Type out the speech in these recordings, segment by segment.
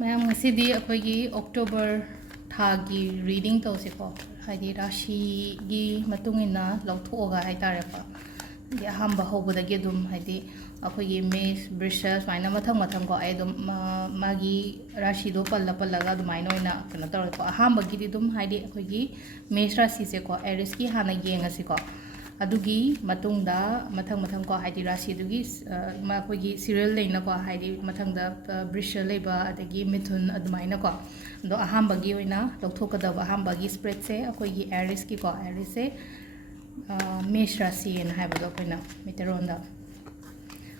Ma'am ngasi अखोगी October थागी reading तौसेको हाइदी राशि गी मतुंगिना लौथोगा हाइतारेको दि अहम हौबदगी अदुम हाइदी अखोगी मेष वृष सुमाइना मथंग मथंग को आई अदुम मागी राशि दो पल्ला पल्लगा अदुमाइना ओइना कनो तौरेको अहमबगी दि अदुम हाइदी अखोगी मेष राशि से को एरिस की हाना येंगसिको अदुगी मतुंगदा मथंग मथंग को हाइदी राशि दुगी माखोगी सीरियल लेना को हाइदी मथंगदा वृष लेबा अदगी मिथुन अदुमाइना को दो अहमबगी ओइना लौथोकदब अहमबगी स्प्रेड से अखोगी एरिस की को एरिस से मेष राशि एन हाइबदो अखोइना मितरोंदा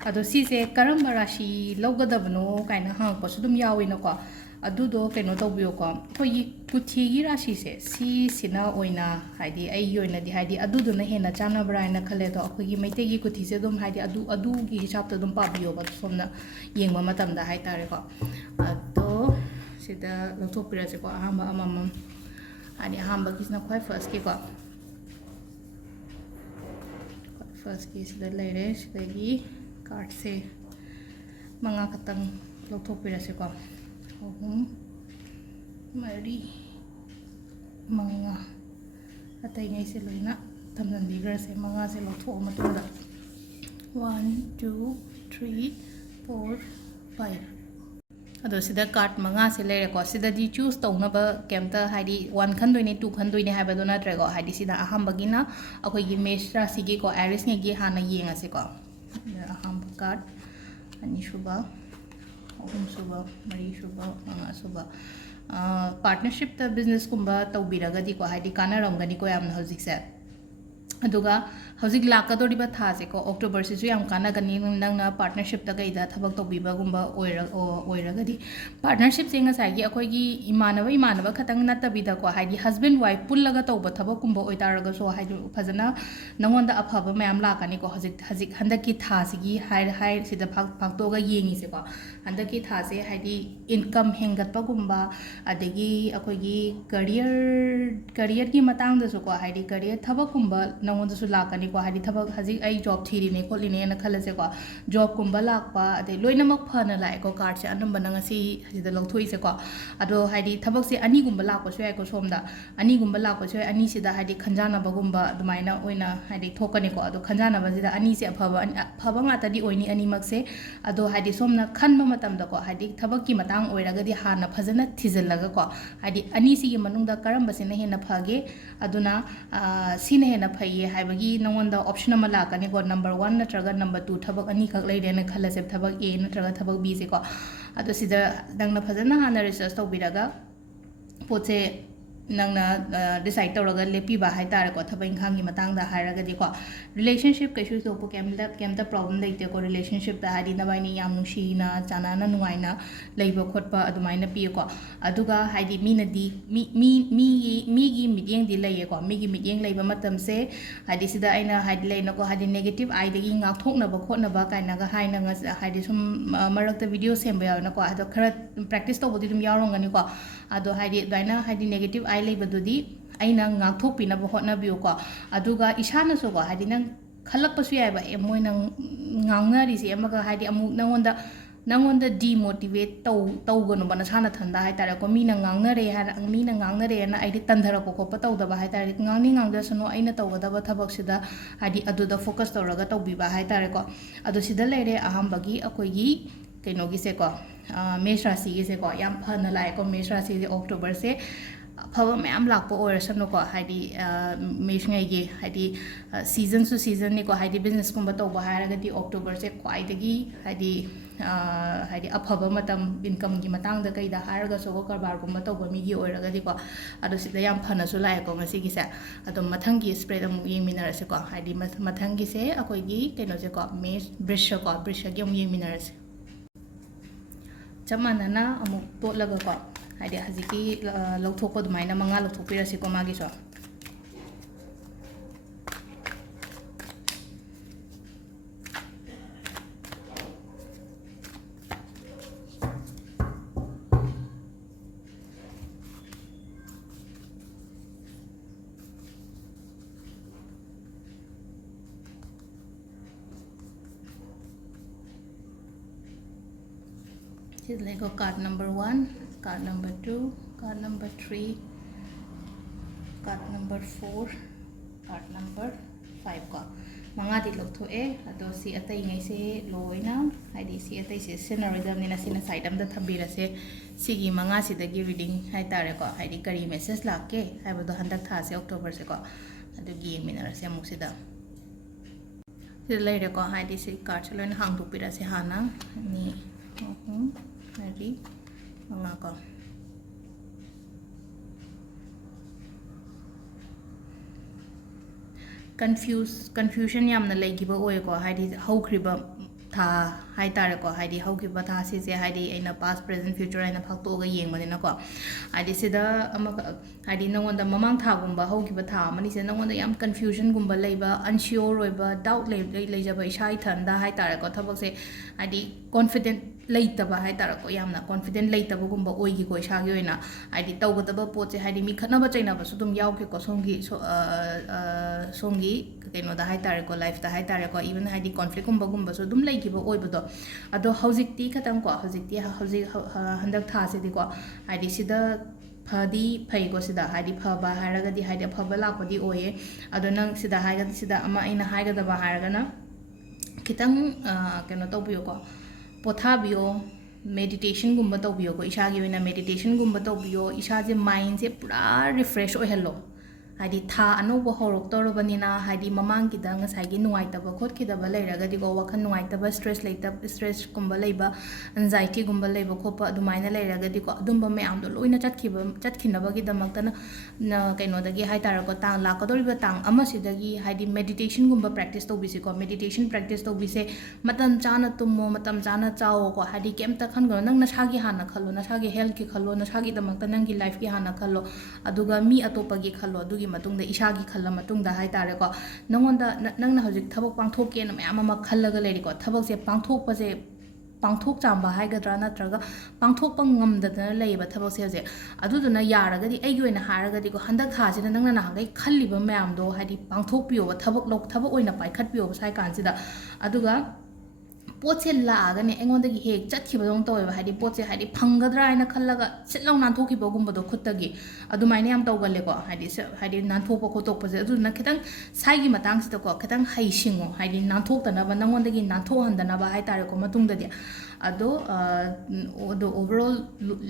अदो सीसे करम राशि लौगदबनो काइना हांगपसु दुम याविनको अदुदो कनो तौबियोको अखोगी कुथिगी राशि से सी सिना ओइना हाइदी आई ओइना दि हाइदी अदुदुना हेना चानबराइना खले तो अखोगी मैतेगी कुथि से दुम हाइदी अदुगी हिसाब तो दुम पाबियोबा सोमना येंगबा मतमदा हाइतारेको तो सिदा लौथोपिरासेको अहम अमम हाइदी अहमबगिसना ख्वाइ फर्स्ट की को फर्स्ट की सिदा लेरे सिदागी कार्ड से मंगा खतंग लौथोपिरासेको अहम मरी मंगा अतई से लोना थमजनबीग्र से मंगा से लौथो मतुंदा 1 2 3 4 5 अदो सिदा कार्ड मंगा से लेरेको सिदादी चूज तौनबा केमता हाइदी 1 खंदोइने 2 खंदोइने हाइबदो नट्रेको हाइदी सिदा अहमबगिना अखोगी मेष राशि की को एरिस ने गी हाना येंगासेको अहम कार्ड अनिसुबा अहमसुबा मरीसुबा मंगासुबा पार्टनरशिप बिजनेस कुंबा तौबिरगदी को हाइदी कानारमगनी को यामना हौजिकसे अदुगा हौजिक लाकदोरिबा थासेको अक्टोबर से याम कानागनी नंगना पार्टनरशिप ता गैदा थबक तौबिबागुंबा ओइरगदी पार्टनरशिप से ngसाइगी अखोगी इमानबा खतंग नतबिदा को हाइदी हस्बैंड वाइफ पुल्लगा तौबा थबक कुंबा ओइतारगा सो हाइदु फजना नंगोंदा अफाबा मयाम लाकानी को हजिक हंदकी थासिगी हाइ सिदा फाक्तोगा येंगिसे को हंदकी थासे हाइदी इनकम हेंगतपागुंबा अदगी अखोगी करियर की मतंग दसो को हाइदी करियर थबक कुंबा नंगोंदसु लाकानी को हाइदी थबक हजिक आई जॉब थीरिने खोलिने न खलसे को जॉब कुंबा लाकपा अदे लोइनमक फना लाइको कार्ड से अनंबा नंगसी हजिदा लौथोइसे को अदो हाइदी थबक से अनी गुंबा लाकपसु याइको सोमदा अनी गुंबा लाकपसु अनी सिदा हाइदी खंजानाबा गुंबा दुमाइना ओइना हाइदी थोकनी को अदो खंजानाबा सिदा अनी से अफबा ngaतदी ओइनी अनीमक से अदो हाइदी सोमना खनबा मतमदा को हाइदी थबक की मतंग ओइरगदी हाना फजना थिजलगा को हाइदी अनी सिगी मनुंगदा करमबसिना हेना फगे अदुना सिना हेना फैये हाइबगी नंगोंदा ऑप्शन अमा लाकनी को नंबर 1 नत्रगा नंबर 2 थबक अनी खक लेरेना खलसे थबक ए नत्रगा थबक बी से को अदो सिदा नंगना फजना हाना रिसर्च तौबिरगा पोचे नंगना डिसाइड तौरगा लेपीबा हाइतारेको थबक इंखांगी मतंगदा हाइरगदी को रिलेशनशिप कैसु तोपो केमता प्रॉब्लम लेते को रिलेशनशिप ता हाइदी नबाइनी याम नुसीना चानाना नुगाइना लेबो खोटपा अदुमाइना पियको अदुगा हाइदी मीनदी मीगी मिटिंग दि लेयको मीगी मिटिंग लेबा मतम से हाइदी सिदा आइना हाइदी लेनको हाइदी नेगेटिव आइदगी ngathoknaba khotnaba kainaga haina हाइदी सुम मरकता वीडियो सेमबा यावनको अदो खरा प्रैक्टिस तौबदी दुम यावरंगनी को अदो हाइदी दाइना हाइदी नेगेटिव आई लेबदुदी आइना ngathokpinaba hotnabiyo aduga isanaso ko hadi nang khalakpasu yaiba emoi nang ngangnari se amaga hadi amuk nangonda demotivate tawgano bana sana thanda hai tara ko mina ngangnare na aidi tandhara ko ko patawda ba hai tara ngangda sano aina tawda ba thabak sida hadi aduda focus tawraga tawbiba hai tara ko adu sida leire ahambagi akoigi kainogi se ko मेष राशि की से को याम fun लाइको मेष राशि से October से अफब ma'am लाप ओरसनो हाइदी मेष नैगी हाइदी सीजन सु सीजन ने को हाइदी बिजनेस कुंब तौब हाइरगदी अक्टोबर से ख्वाइदगी हाइदी हाइदी अफब मतम इनकम की मतंग कईदा हाइरगा सो कारबार कुंब तौब मीगी ओरगदी को अदो सिदा याम फनसु लाइको ngasi से अदो मथंगी स्प्रेड अमु येंगमिनरसे को हाइदी मथंगी से अकोगी कैनो से को मेष वृष की अमु येंगमिनरसे चमानना अमुक तोलगा को हाइदे हजिकी लौथोको दुमाइना मंगा लौथोपिरसिको मागिसो Here's Lego card number 1, card number 2, card number 3, card number 4, card number 5 ko. Mga di lagthoe ado si atay ngay se loina haidi si atay se scenario ni na sina side am da thambira se sigi mga sidagi reading hai tare ko haidi kari message lakke haibado handak tha se October se ko adu gi minara se amuk sida sida laire ko haidi si card se loina hang du pira se hana ni hari mga ko confusion yamna leigiba oy ko haidi hawkhriba tha hai tare ko haidi hawkhriba tha si se haidi aina past present future aina phakto ga yengmani na ko haidi sida ama haidi nangonda mamang tha gumba hawkhiba tha mani se nangonda yam confusion gumba leiba unsure oiba doubt leijaba isai thanda hai tare ko thabak se haidi confident leitaba hai tare ko yamna confident leitaba gumba oigi ko isagi oina haidi tawgataba potse haidi mi khatnaba chainaba su dum yawke ko songi songi keno da hai tare ko life da hai tare ko even haidi conflict gumba su dum leigiba oibodo ado hojikti khatang ko hojikti handak tha se di ko haidi sida phadi phai ko sida haidi phaba haraga di haidi phaba lakpadi oye ado nang sida haiga sida ama ina haiga da ba haraga na kitang keno tobiyo ko pothabiyo meditation gumba tobiyo ko isagi oina meditation gumba tobiyo isaje mind se pura refresh oihalo haidi tha anoba horok torobanina haidi mamang ki dang sai gi nuai taba khot ki daba leiraga di go wakhan nuai taba stress stress gumba leiba anxiety gumba leiba khopa adumaina leiraga di ko adumba me am do loina chatkinaba gi damakta na kaino dagi hai tar ko tang la kodoriba tang ama sidagi haidi meditation gumba practice to bisi ko meditation practice to bise matam chana tummo matam chana chao ko haidi kemta khan go nang na sagi hana khalo na sagi health ki khalo na sagi damakta nang gi life ki hana khalo aduga mi atopa gi khalo adugi matungda ishagi khalla matungda hai tare ko nangonda nangna hojik thabok pangthokke na mayam ama khallaga leri ko thabok se pangthokpa se pangthok chamba haigadra natraga pangthokpa ngamdadana leiba thabok se je aduduna yaraga di aigi oina haraga di ko handak tha sina nangna na hangai khalliba mayam do haidi pangthokpiyo thabok oina paikhatpiyo sai kansida aduga पोचे लागाने एंगोंदगी हेक चटखिबदों तोयबा हादि पोचे हादि फंगद्रा आइना खल्लगा सिटलाउ नानथोखिबगुंबदो खुत्तगी अदुमाइने याम तौगलेको हादि नानथोकपा खोतोकपसे अदुना खितंग साइगी मतंगसिदको खितंग हाइसिंगो हादि नानथोकतनबा नंगोंदगी नानथोहंदनबा हाइतारेको मतुंगददि अदो overall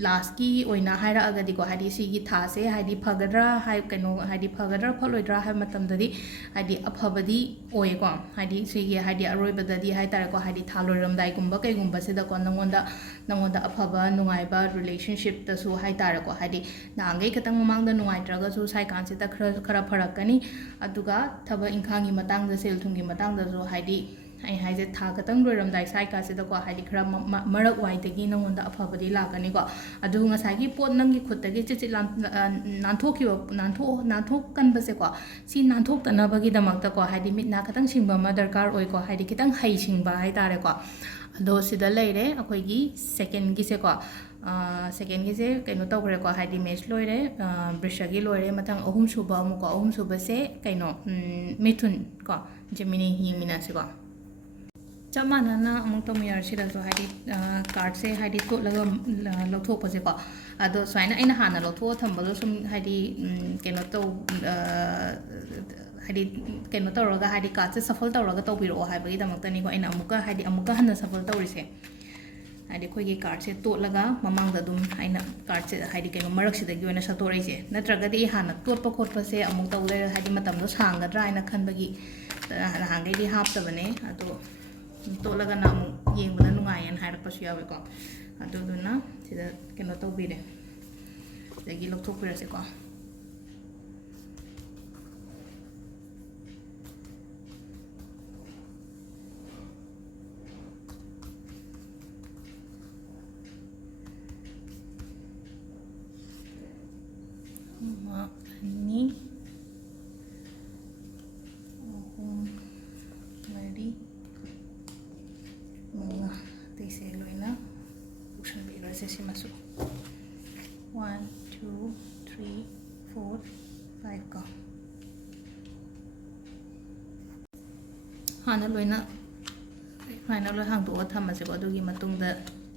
last की ओइना हाइरागदिको हादि सिगी थासे हादि फगद्रा high कनो हादि फगद्रा फलोइद्रा high मतमददि हादि अफबदि ओयको हादि सिगी हादि अरोइबददि हाइतारेको हादि थालोरमदाइगुंबा कैगुंबा सिदको नंगोंदा अफबा नुंगाइबा relationship तसु हाइतारेको हादि नांगै खतंग ममांगदा नुंगाइद्रगसु साइकांसिदा खरा फरकनी अदुगा थबा इंखांगी मतंगदा cell थुंगी मतंगदासु हादि ai hai je tha katang roiram dai sai ka se da ko hai khara marak wai de gi nongonda afabadi lakani ko adu nga sai gi pot nang gi khut de gi chi nanthok ki nanthok kan ba se ko si nanthok ta na ba gi damak ta ko hai di mit na katang singba ma darkar oi ko hai di kitang hai singba hai tare ko ado sida leire akoi gi second gi se ko second gi se kaino tawre ko hai di match loire brisha gi loire matang ahum suba mu ko ahum suba se kaino mithun ko gemini hi mina se ko चमाना अमुक तो मियार सिदासो हाइदि card से हाइदि तो लौथोक पसे को अदो स्वाइना आइना हाना लौथो थंबलो सुम हाइदि केनो तो हाइदि केनो तौरगा हाइदि कार्ड से सफल तौरगा तौबिरो हाइबगी दमक्तनी को आइना अमुका हन्ना सफल तौरिसे हाइदि खोइगी कार्ड से तोलगा ममांगदा दुम आइना कार्ड से हाइदि केनो मरक सिदगी ओइना सतोरैसे नत्रगदि हाना तोटप खोटप से अमुक तौले हाइदि मतमदो सांगद्रा आइना खनबगी हांगैदि हापतबने अदो तोलगा ना येंबना नुंगायन हाइरपसु यावेको अदुदुना सिदा केनो तौबिरे दगी लौथोकपिरसे को ini mari mga tise loina usan biro se masuk 1 2 3 4 5 ka hana loina final lo hang do thamase ko adugi matungda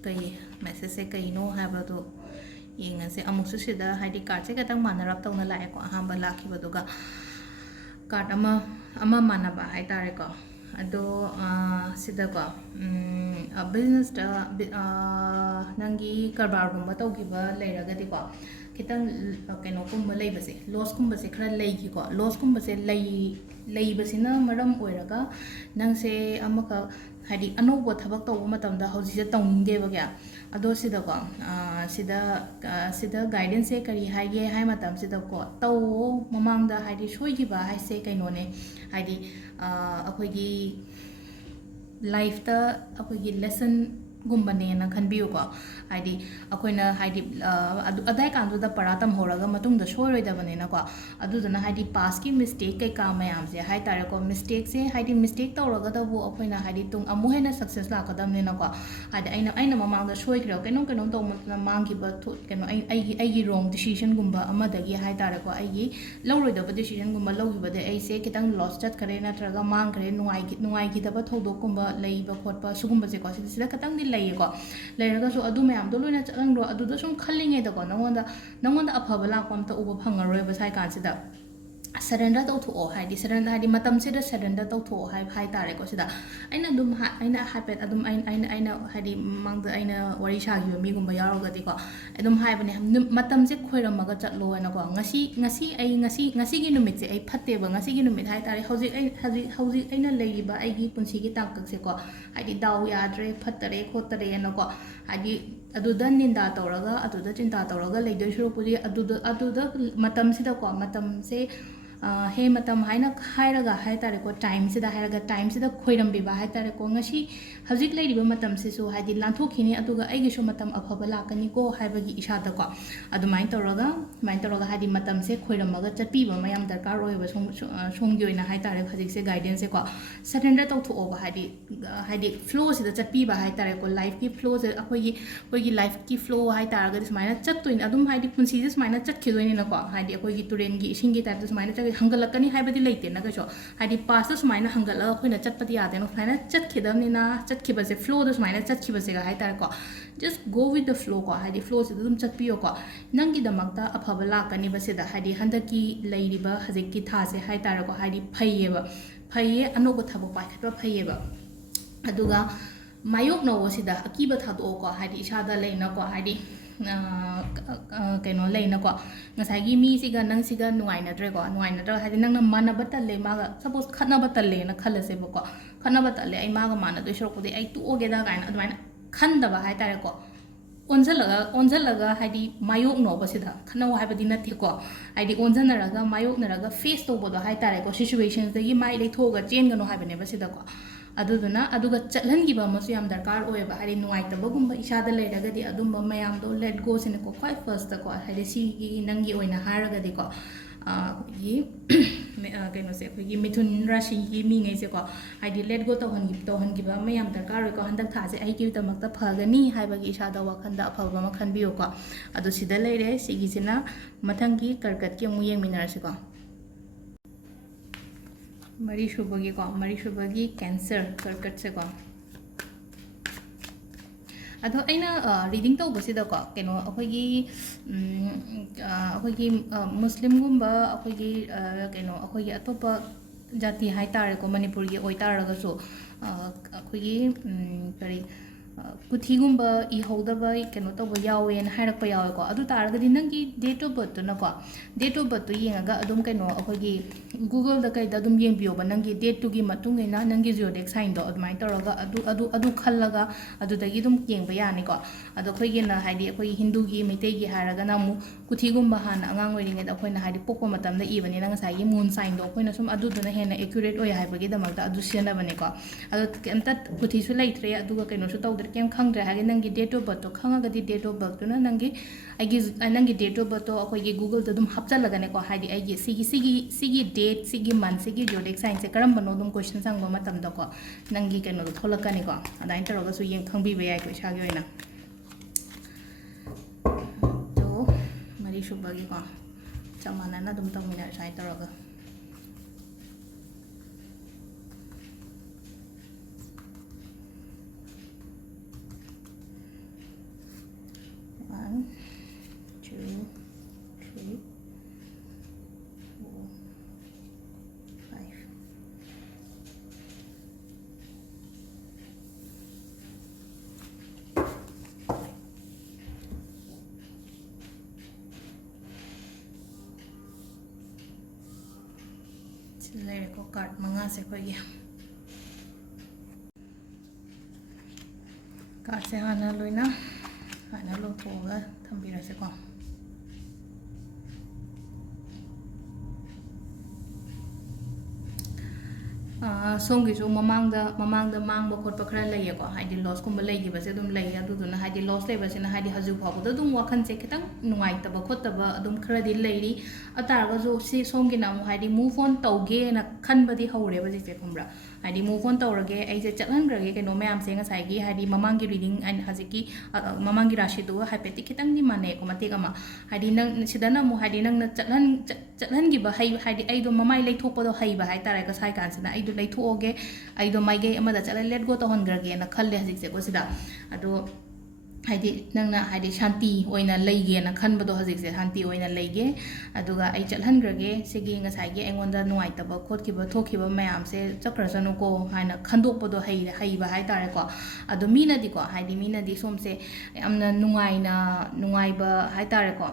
kai ꯃꯦꯁꯦꯖꯁꯦ ꯀꯩꯅꯣ ꯍꯥꯏꯕꯗꯣ ꯌꯦꯡꯉꯁꯦ ꯑꯃꯨꯛꯁꯨ ꯁꯤꯗ ꯍꯥꯏꯗꯤ ꯀꯥꯔꯠꯁꯦ ꯈꯤꯇꯪ ꯃꯥꯟꯅꯔꯞ ꯇꯧꯅ ꯂꯥꯛꯑꯦꯀꯣ ꯑꯍꯥꯟꯕ ꯂꯥꯛꯈꯤꯕꯗꯨꯒ ꯀꯥꯔꯠ ꯑꯃ ꯃꯥꯟꯅꯕ ꯍꯥꯏꯇꯥꯔꯦꯀꯣ ꯑꯗꯣ ꯁꯤꯗꯀꯣ ꯕꯤꯖꯤꯅꯦꯁꯇ ꯅꯪꯒꯤ ꯀꯔꯕꯥꯔꯒꯨꯝꯕ ꯇꯧꯈꯤꯕ ꯂꯩꯔꯒꯗꯤꯀꯣ khitang kaino kumba leibase loss kumba se khara leigi ko loss kumba se leibasina maram oiraga nangse amaka hadi anobo thabak tawba matamda hauji se tawningde ba kya ado sida ko sida guidance se kari haige hai matam sida ko taw mamangda hadi soigi ba hai se kaino ne hadi akoigi life ta akoigi lesson गुम्बने ना खनबियो को हाइदी अखोइना हाइदी अदाय कांदुदा परातम होरगा मतुंग the सोइरोइदबने ना को अदुदना हाइदी पास की mistake के काम मयाम से high तारे को मिस्टेक से हाइदी मिस्टेक तौरगा दबु अखोइना हाइदी तुंग अमु हेना सक्सेस लाकदमने ना को हाइदी आइना ममांग द सोइग्रो केनो तो मतना मांगी ब केनो आइगी रोंग डिसीजन गुम्बा अमदगी हाइ तारे को आइगी लौरोइदब डिसीजन गुम्बा लौगिबदे आइसे खितंग लॉस चट करे नत्रगा मांग करे नुआइगी दब थौदो गुम्बा लेइबा खोटबा सुगुम्बा से को सिदा खतंग दि लेइको लेरगासु अदु मयाम दो लोइना चलंगरो अदुदा सुम खल्लिंगे दको नंगोंदा अफबा लाकोम त उबा फंगरोय बसाइ कानसिदा surrender तौथो हाइदी surrender हाइदी मतम सिदा surrender तौथो हाइ तारे को सिदा आइना हाइपेट अदुम आइना हाइदी मांग आइना वरी सागिबा मिगुम्बा यारोगदि को अदुम हाइबने मतम से खोइरमगा चटलो हैना को ngasi gi numit se ai phatte ba ngasi gi numit hai tare hauji aina leiriba aigi punsi gi tangkak se ko haidi daw yadre phattare khotare na ko haidi aduda ninda tawraga aduda chinta tawraga leidoi shuru puri aduda matam sida ko matam se हे मतम हाइना हाइरगा high तारे को time सिदा हाइरगा time सिदा खोइरम बिबा high तारे को ngasi हजिक लेरिबा मतम सिसु हाइदि लांथोखिनि अदुगा आइगिसु मतम अफबा लाकनि को हाइबगी इशादा को अदुमाइन तौरगा हाइदि मतम से खोइरमगा चटपिबा मयाम दरकार ओइबा सोंगी ओइना हाइ तारे हजिक से गाइडेंस से को सरेंडर तौथोबा हाइदि फ्लो सिदा चटपिबा हाइ तारे को लाइफ की फ्लो से अखोइगी लाइफ की फ्लो हाइ तारगा सुमाइना चटतोइन अदुम हाइदि पुंसी से सुमाइना चटखिदोइना को हाइदि अखोइगी तुरेंगी इसिंगी टाइप सुमाइना हंगलकनी हाइबदी लेते ना कशो हाइदी पास सुमाइना हंगल अखोइना चटपति यादे सुमाइना चटखिदमनिना चटखिबसे फ्लो द सुमाइना चटखिबसे हाइ तारे को just go with the flow को हाइदी फ्लो से दुम चटपियो को नंगी दमकता अफबा लाकनी बसेदा हाइदी हंदकी लेरिबा हजिकी थासे हाइ तारे को हाइदी फैये अनोबो थबो पाइखतबा फैयेबा अदुगा मायोक नवसिदा अकीबा थादो को हाइदी इसादा लेना को हाइदी कहीं लेनको ngसाई मीसीगा नंगसीगा नुआइनद्रेको नुआइनद्र हाइदि नंगना मानबा तल्ले मागा सपोज खनबा तल्ले ना खलसेबको खनबा तल्ले आई मागा मानदोइ सरकोदि आई टोगेदा गाइन अदुमाइना खनदबा हाइ तारेको ओनजलगा हाइदि मायोक नोबसिदा खनौ हाइबदि नथेको हाइदि ओनजनरगा मायोकनरगा फेस तोबदो हाइ तारेको सिचुएशन्स दगी माइ लेथोगा चेनगनो हाइबनेबा सिदाको अदुदुना अदुगा चलहनगिबा मसु याम दरकार ओएबा हाइदि नुआइतबगुम्बा इसादा लेरगदि अदुम्बा मयाम दो लेट गो सिनको क्वाइ फर्स्ट को हाइदि सिगी नंगी ओइना हारगदि को ये कहीं से अखोगी मिथुन राशि की मींगे से को हाइदि लेट गो तौहनगिबा मयाम दरकार ओइ को हंदक थासे आइगी तमकता फगनी हाइबगी इसादा वखंदा अफबा म खनबियो को अदु सिदा लेरे सिगिसिना मथंगी करकट की मु येंगमिनारसे को मरीसुबगी कैंसर कर्कट से को अदो अइना रीडिंग तौबसिदको केनो अखोगी मुस्लिम गुम्बा अखोगी केनो अखोगी अतोपा जाति हाइ तारेको मणिपुर की ओइ तारगसो अखोगी करी कुथीगुम्बा इहौदबा केनो तौबा यावेन हाइरकपा यावेको अदु तारगदि नंगी डेट ऑफ बर्थ नको डेट ऑफ बर्थ येंगा अदुम केनो अखोगी गूगल द कइदा अदुम येंबियोबा नंगी डेट टुगी मतुंगेना नंगी जियोडेक साइन दो अदुमाइ तौरगा अदु खल्लगा अदुदगी अदुम येंबा यानिको अदु खोइगेना हाइदि अखोई हिंदूगी मैतेगी हारगा नामु कुथीगुम्बा हाना अंगांग ओइरिंगेदा अखोइना हाइदि पोको मतमदा इबनेना ngसाई मून साइन दो अखोइना सुम अदुदुना हेना एक्यूरेट ओय हाइबगी दमकता अदु सियनबनेको अदु केमता कुथीसु लेइत्रे अदुगा केनोसु तौदर केम खंगद्रे हागे नंगी डेट ऑफ बर्थ तो खंगगदि डेट ऑफ बर्थ तुना नंगी डेट ऑफ बर्थ तो अखोगी गूगल द दुम हपचलगने को हाइदि आइगी सिगी डेट सिगी मंथ सिगी जोडेक साइन से करमबनो दुम क्वेश्चन संगो मतम दको नंगी केनो दो थोलकनी को अदाइन तरगा सु यें खंगबिबे याइ को इसागी ओइना तो मरी सुबगी को चमानना दुम तमिना साइ तरगा ꯁꯤꯗ ꯂꯩꯔꯦꯀꯣ ꯀꯥꯔꯠ ꯃꯉꯥꯁꯦ ꯑꯩꯈꯣꯏꯒꯤ ꯀꯥꯔꯠꯁꯦ ꯍꯥꯟꯅ ꯂꯣꯏꯅ ꯂꯧꯊꯣꯛꯑꯒ ꯊꯝꯕꯤꯔꯁꯦꯀꯣ ꯁꯣꯝꯒꯤꯁꯨ ꯃꯃꯥꯡꯗ ꯃꯥꯡꯕ ꯈꯣꯠꯄ ꯈꯔ ꯂꯩꯌꯦꯀꯣ ꯍꯥꯏꯗꯤ ꯂꯣꯁꯀꯨꯝꯕ ꯂꯩꯈꯤꯕꯁꯦ ꯑꯗꯨꯝ ꯂꯩ ꯑꯗꯨꯗꯨꯅ ꯍꯥꯏꯗꯤ ꯂꯣꯁ ꯂꯩꯕꯁꯤꯅ ꯍꯥꯏꯗꯤ ꯍꯧꯖꯤꯛ ꯐꯥꯎꯕꯗ ꯑꯗꯨꯝ ꯋꯥꯈꯜꯁꯦ ꯈꯤꯇꯪ ꯅꯨꯡꯉꯥꯏꯇꯕ ꯈꯣꯠꯇꯕ ꯑꯗꯨꯝ ꯈꯔꯗꯤ ꯂꯩꯔꯤ ꯑꯇꯥꯔꯒꯁꯨ ꯁꯤ ꯁꯣꯝꯒꯤꯅ ꯑꯃꯨꯛ ꯍꯥꯏꯗꯤ ꯃꯨꯚ ꯑꯣꯟ ꯇꯧꯒꯦꯅ ꯈꯟꯕꯗꯤ ꯍꯧꯔꯦꯕ ꯍꯧꯖꯤꯛꯁꯦ ꯈꯪꯕ꯭ꯔꯥ ꯍꯥꯏꯗꯤ ꯃꯨꯚ ꯑꯣꯟ ꯇꯧꯔꯒꯦ ꯑꯩꯁꯦ ꯆꯠꯍꯟꯈ꯭ꯔꯒꯦ ꯀꯩꯅꯣ ꯃꯌꯥꯝꯁꯦ ꯉꯁꯥꯏꯒꯤ ꯍꯥꯏꯗꯤ ꯃꯃꯥꯡꯒꯤ ꯔꯤꯗꯤꯡ ꯑꯩꯅ ꯍꯧꯖꯤꯛꯀꯤ ꯃꯃꯥꯡꯒꯤ ꯔꯥꯁꯤꯗꯨꯒ ꯍꯥꯏꯐꯦꯠꯇꯤ ꯈꯤꯇꯪꯗꯤ ꯃꯥꯟꯅꯩꯀꯣ ꯃꯇꯦꯛ ꯑꯃ ꯍꯥꯏꯗꯤ ꯅꯪ ꯁꯤꯗꯅ ꯑꯃꯨꯛ ꯍꯥꯏꯗꯤ ꯅꯪꯅ ꯆꯠꯍꯟꯈꯤꯕ ꯍꯥꯏꯗꯤ ꯑꯩꯗꯣ ꯃꯃꯥꯏ ꯂꯩꯊꯣꯛꯄꯗꯣ ꯍꯩꯕ ꯍꯥꯏꯇꯥꯔꯦ ꯉꯁꯥꯏ ꯀꯥꯟꯁꯤꯗ ꯑꯩꯗꯣ ꯂꯩꯊꯣꯛꯑꯒꯦ ꯑꯩꯗꯣ ꯃꯥꯏꯀꯩ ꯑꯃꯗ ꯆꯠꯂ ꯂꯦꯠ ꯒꯣ ꯇꯧꯍꯟꯈ꯭ꯔꯒꯦꯅ ꯈꯜꯂꯦ ꯍꯧꯖꯤꯛꯁꯦꯀꯣ ꯁꯤꯗ ꯑꯗꯣ ꯍꯥꯏꯗꯤ ꯅꯪꯅ ꯍꯥꯏꯗꯤ ꯁꯥꯟꯇꯤ ꯑꯣꯏꯅ ꯂꯩꯒꯦꯅ ꯈꯟꯕꯗꯣ ꯍꯧꯖꯤꯛꯁꯦ ꯁꯥꯟꯇꯤ ꯑꯣꯏꯅ ꯂꯩꯒꯦ ꯑꯗꯨꯒ ꯑꯩ ꯆꯠꯍꯟꯈ꯭ꯔꯒꯦ ꯁꯤꯒꯤ ꯉꯁꯥꯏꯒꯤ ꯑꯩꯉꯣꯟꯗ ꯅꯨꯡꯉꯥꯏꯇꯕ ꯈꯣꯠꯈꯤꯕ ꯊꯣꯛꯈꯤꯕ ꯃꯌꯥꯝꯁꯦ ꯆꯠꯈ꯭ꯔꯁꯅꯨꯀꯣ ꯍꯥꯏꯅ ꯈꯟꯗꯣꯛꯄꯗꯣ ꯍꯩꯕ ꯍꯥꯏꯇꯥꯔꯦꯀꯣ ꯑꯗꯣ ꯃꯤꯅꯗꯤꯀꯣ ꯍꯥꯏꯗꯤ ꯃꯤꯅꯗꯤ ꯁꯣꯝꯁꯦ ꯌꯥꯝꯅ ꯅꯨꯡꯉꯥꯏꯕ ꯍꯥꯏꯇꯥꯔꯦꯀꯣ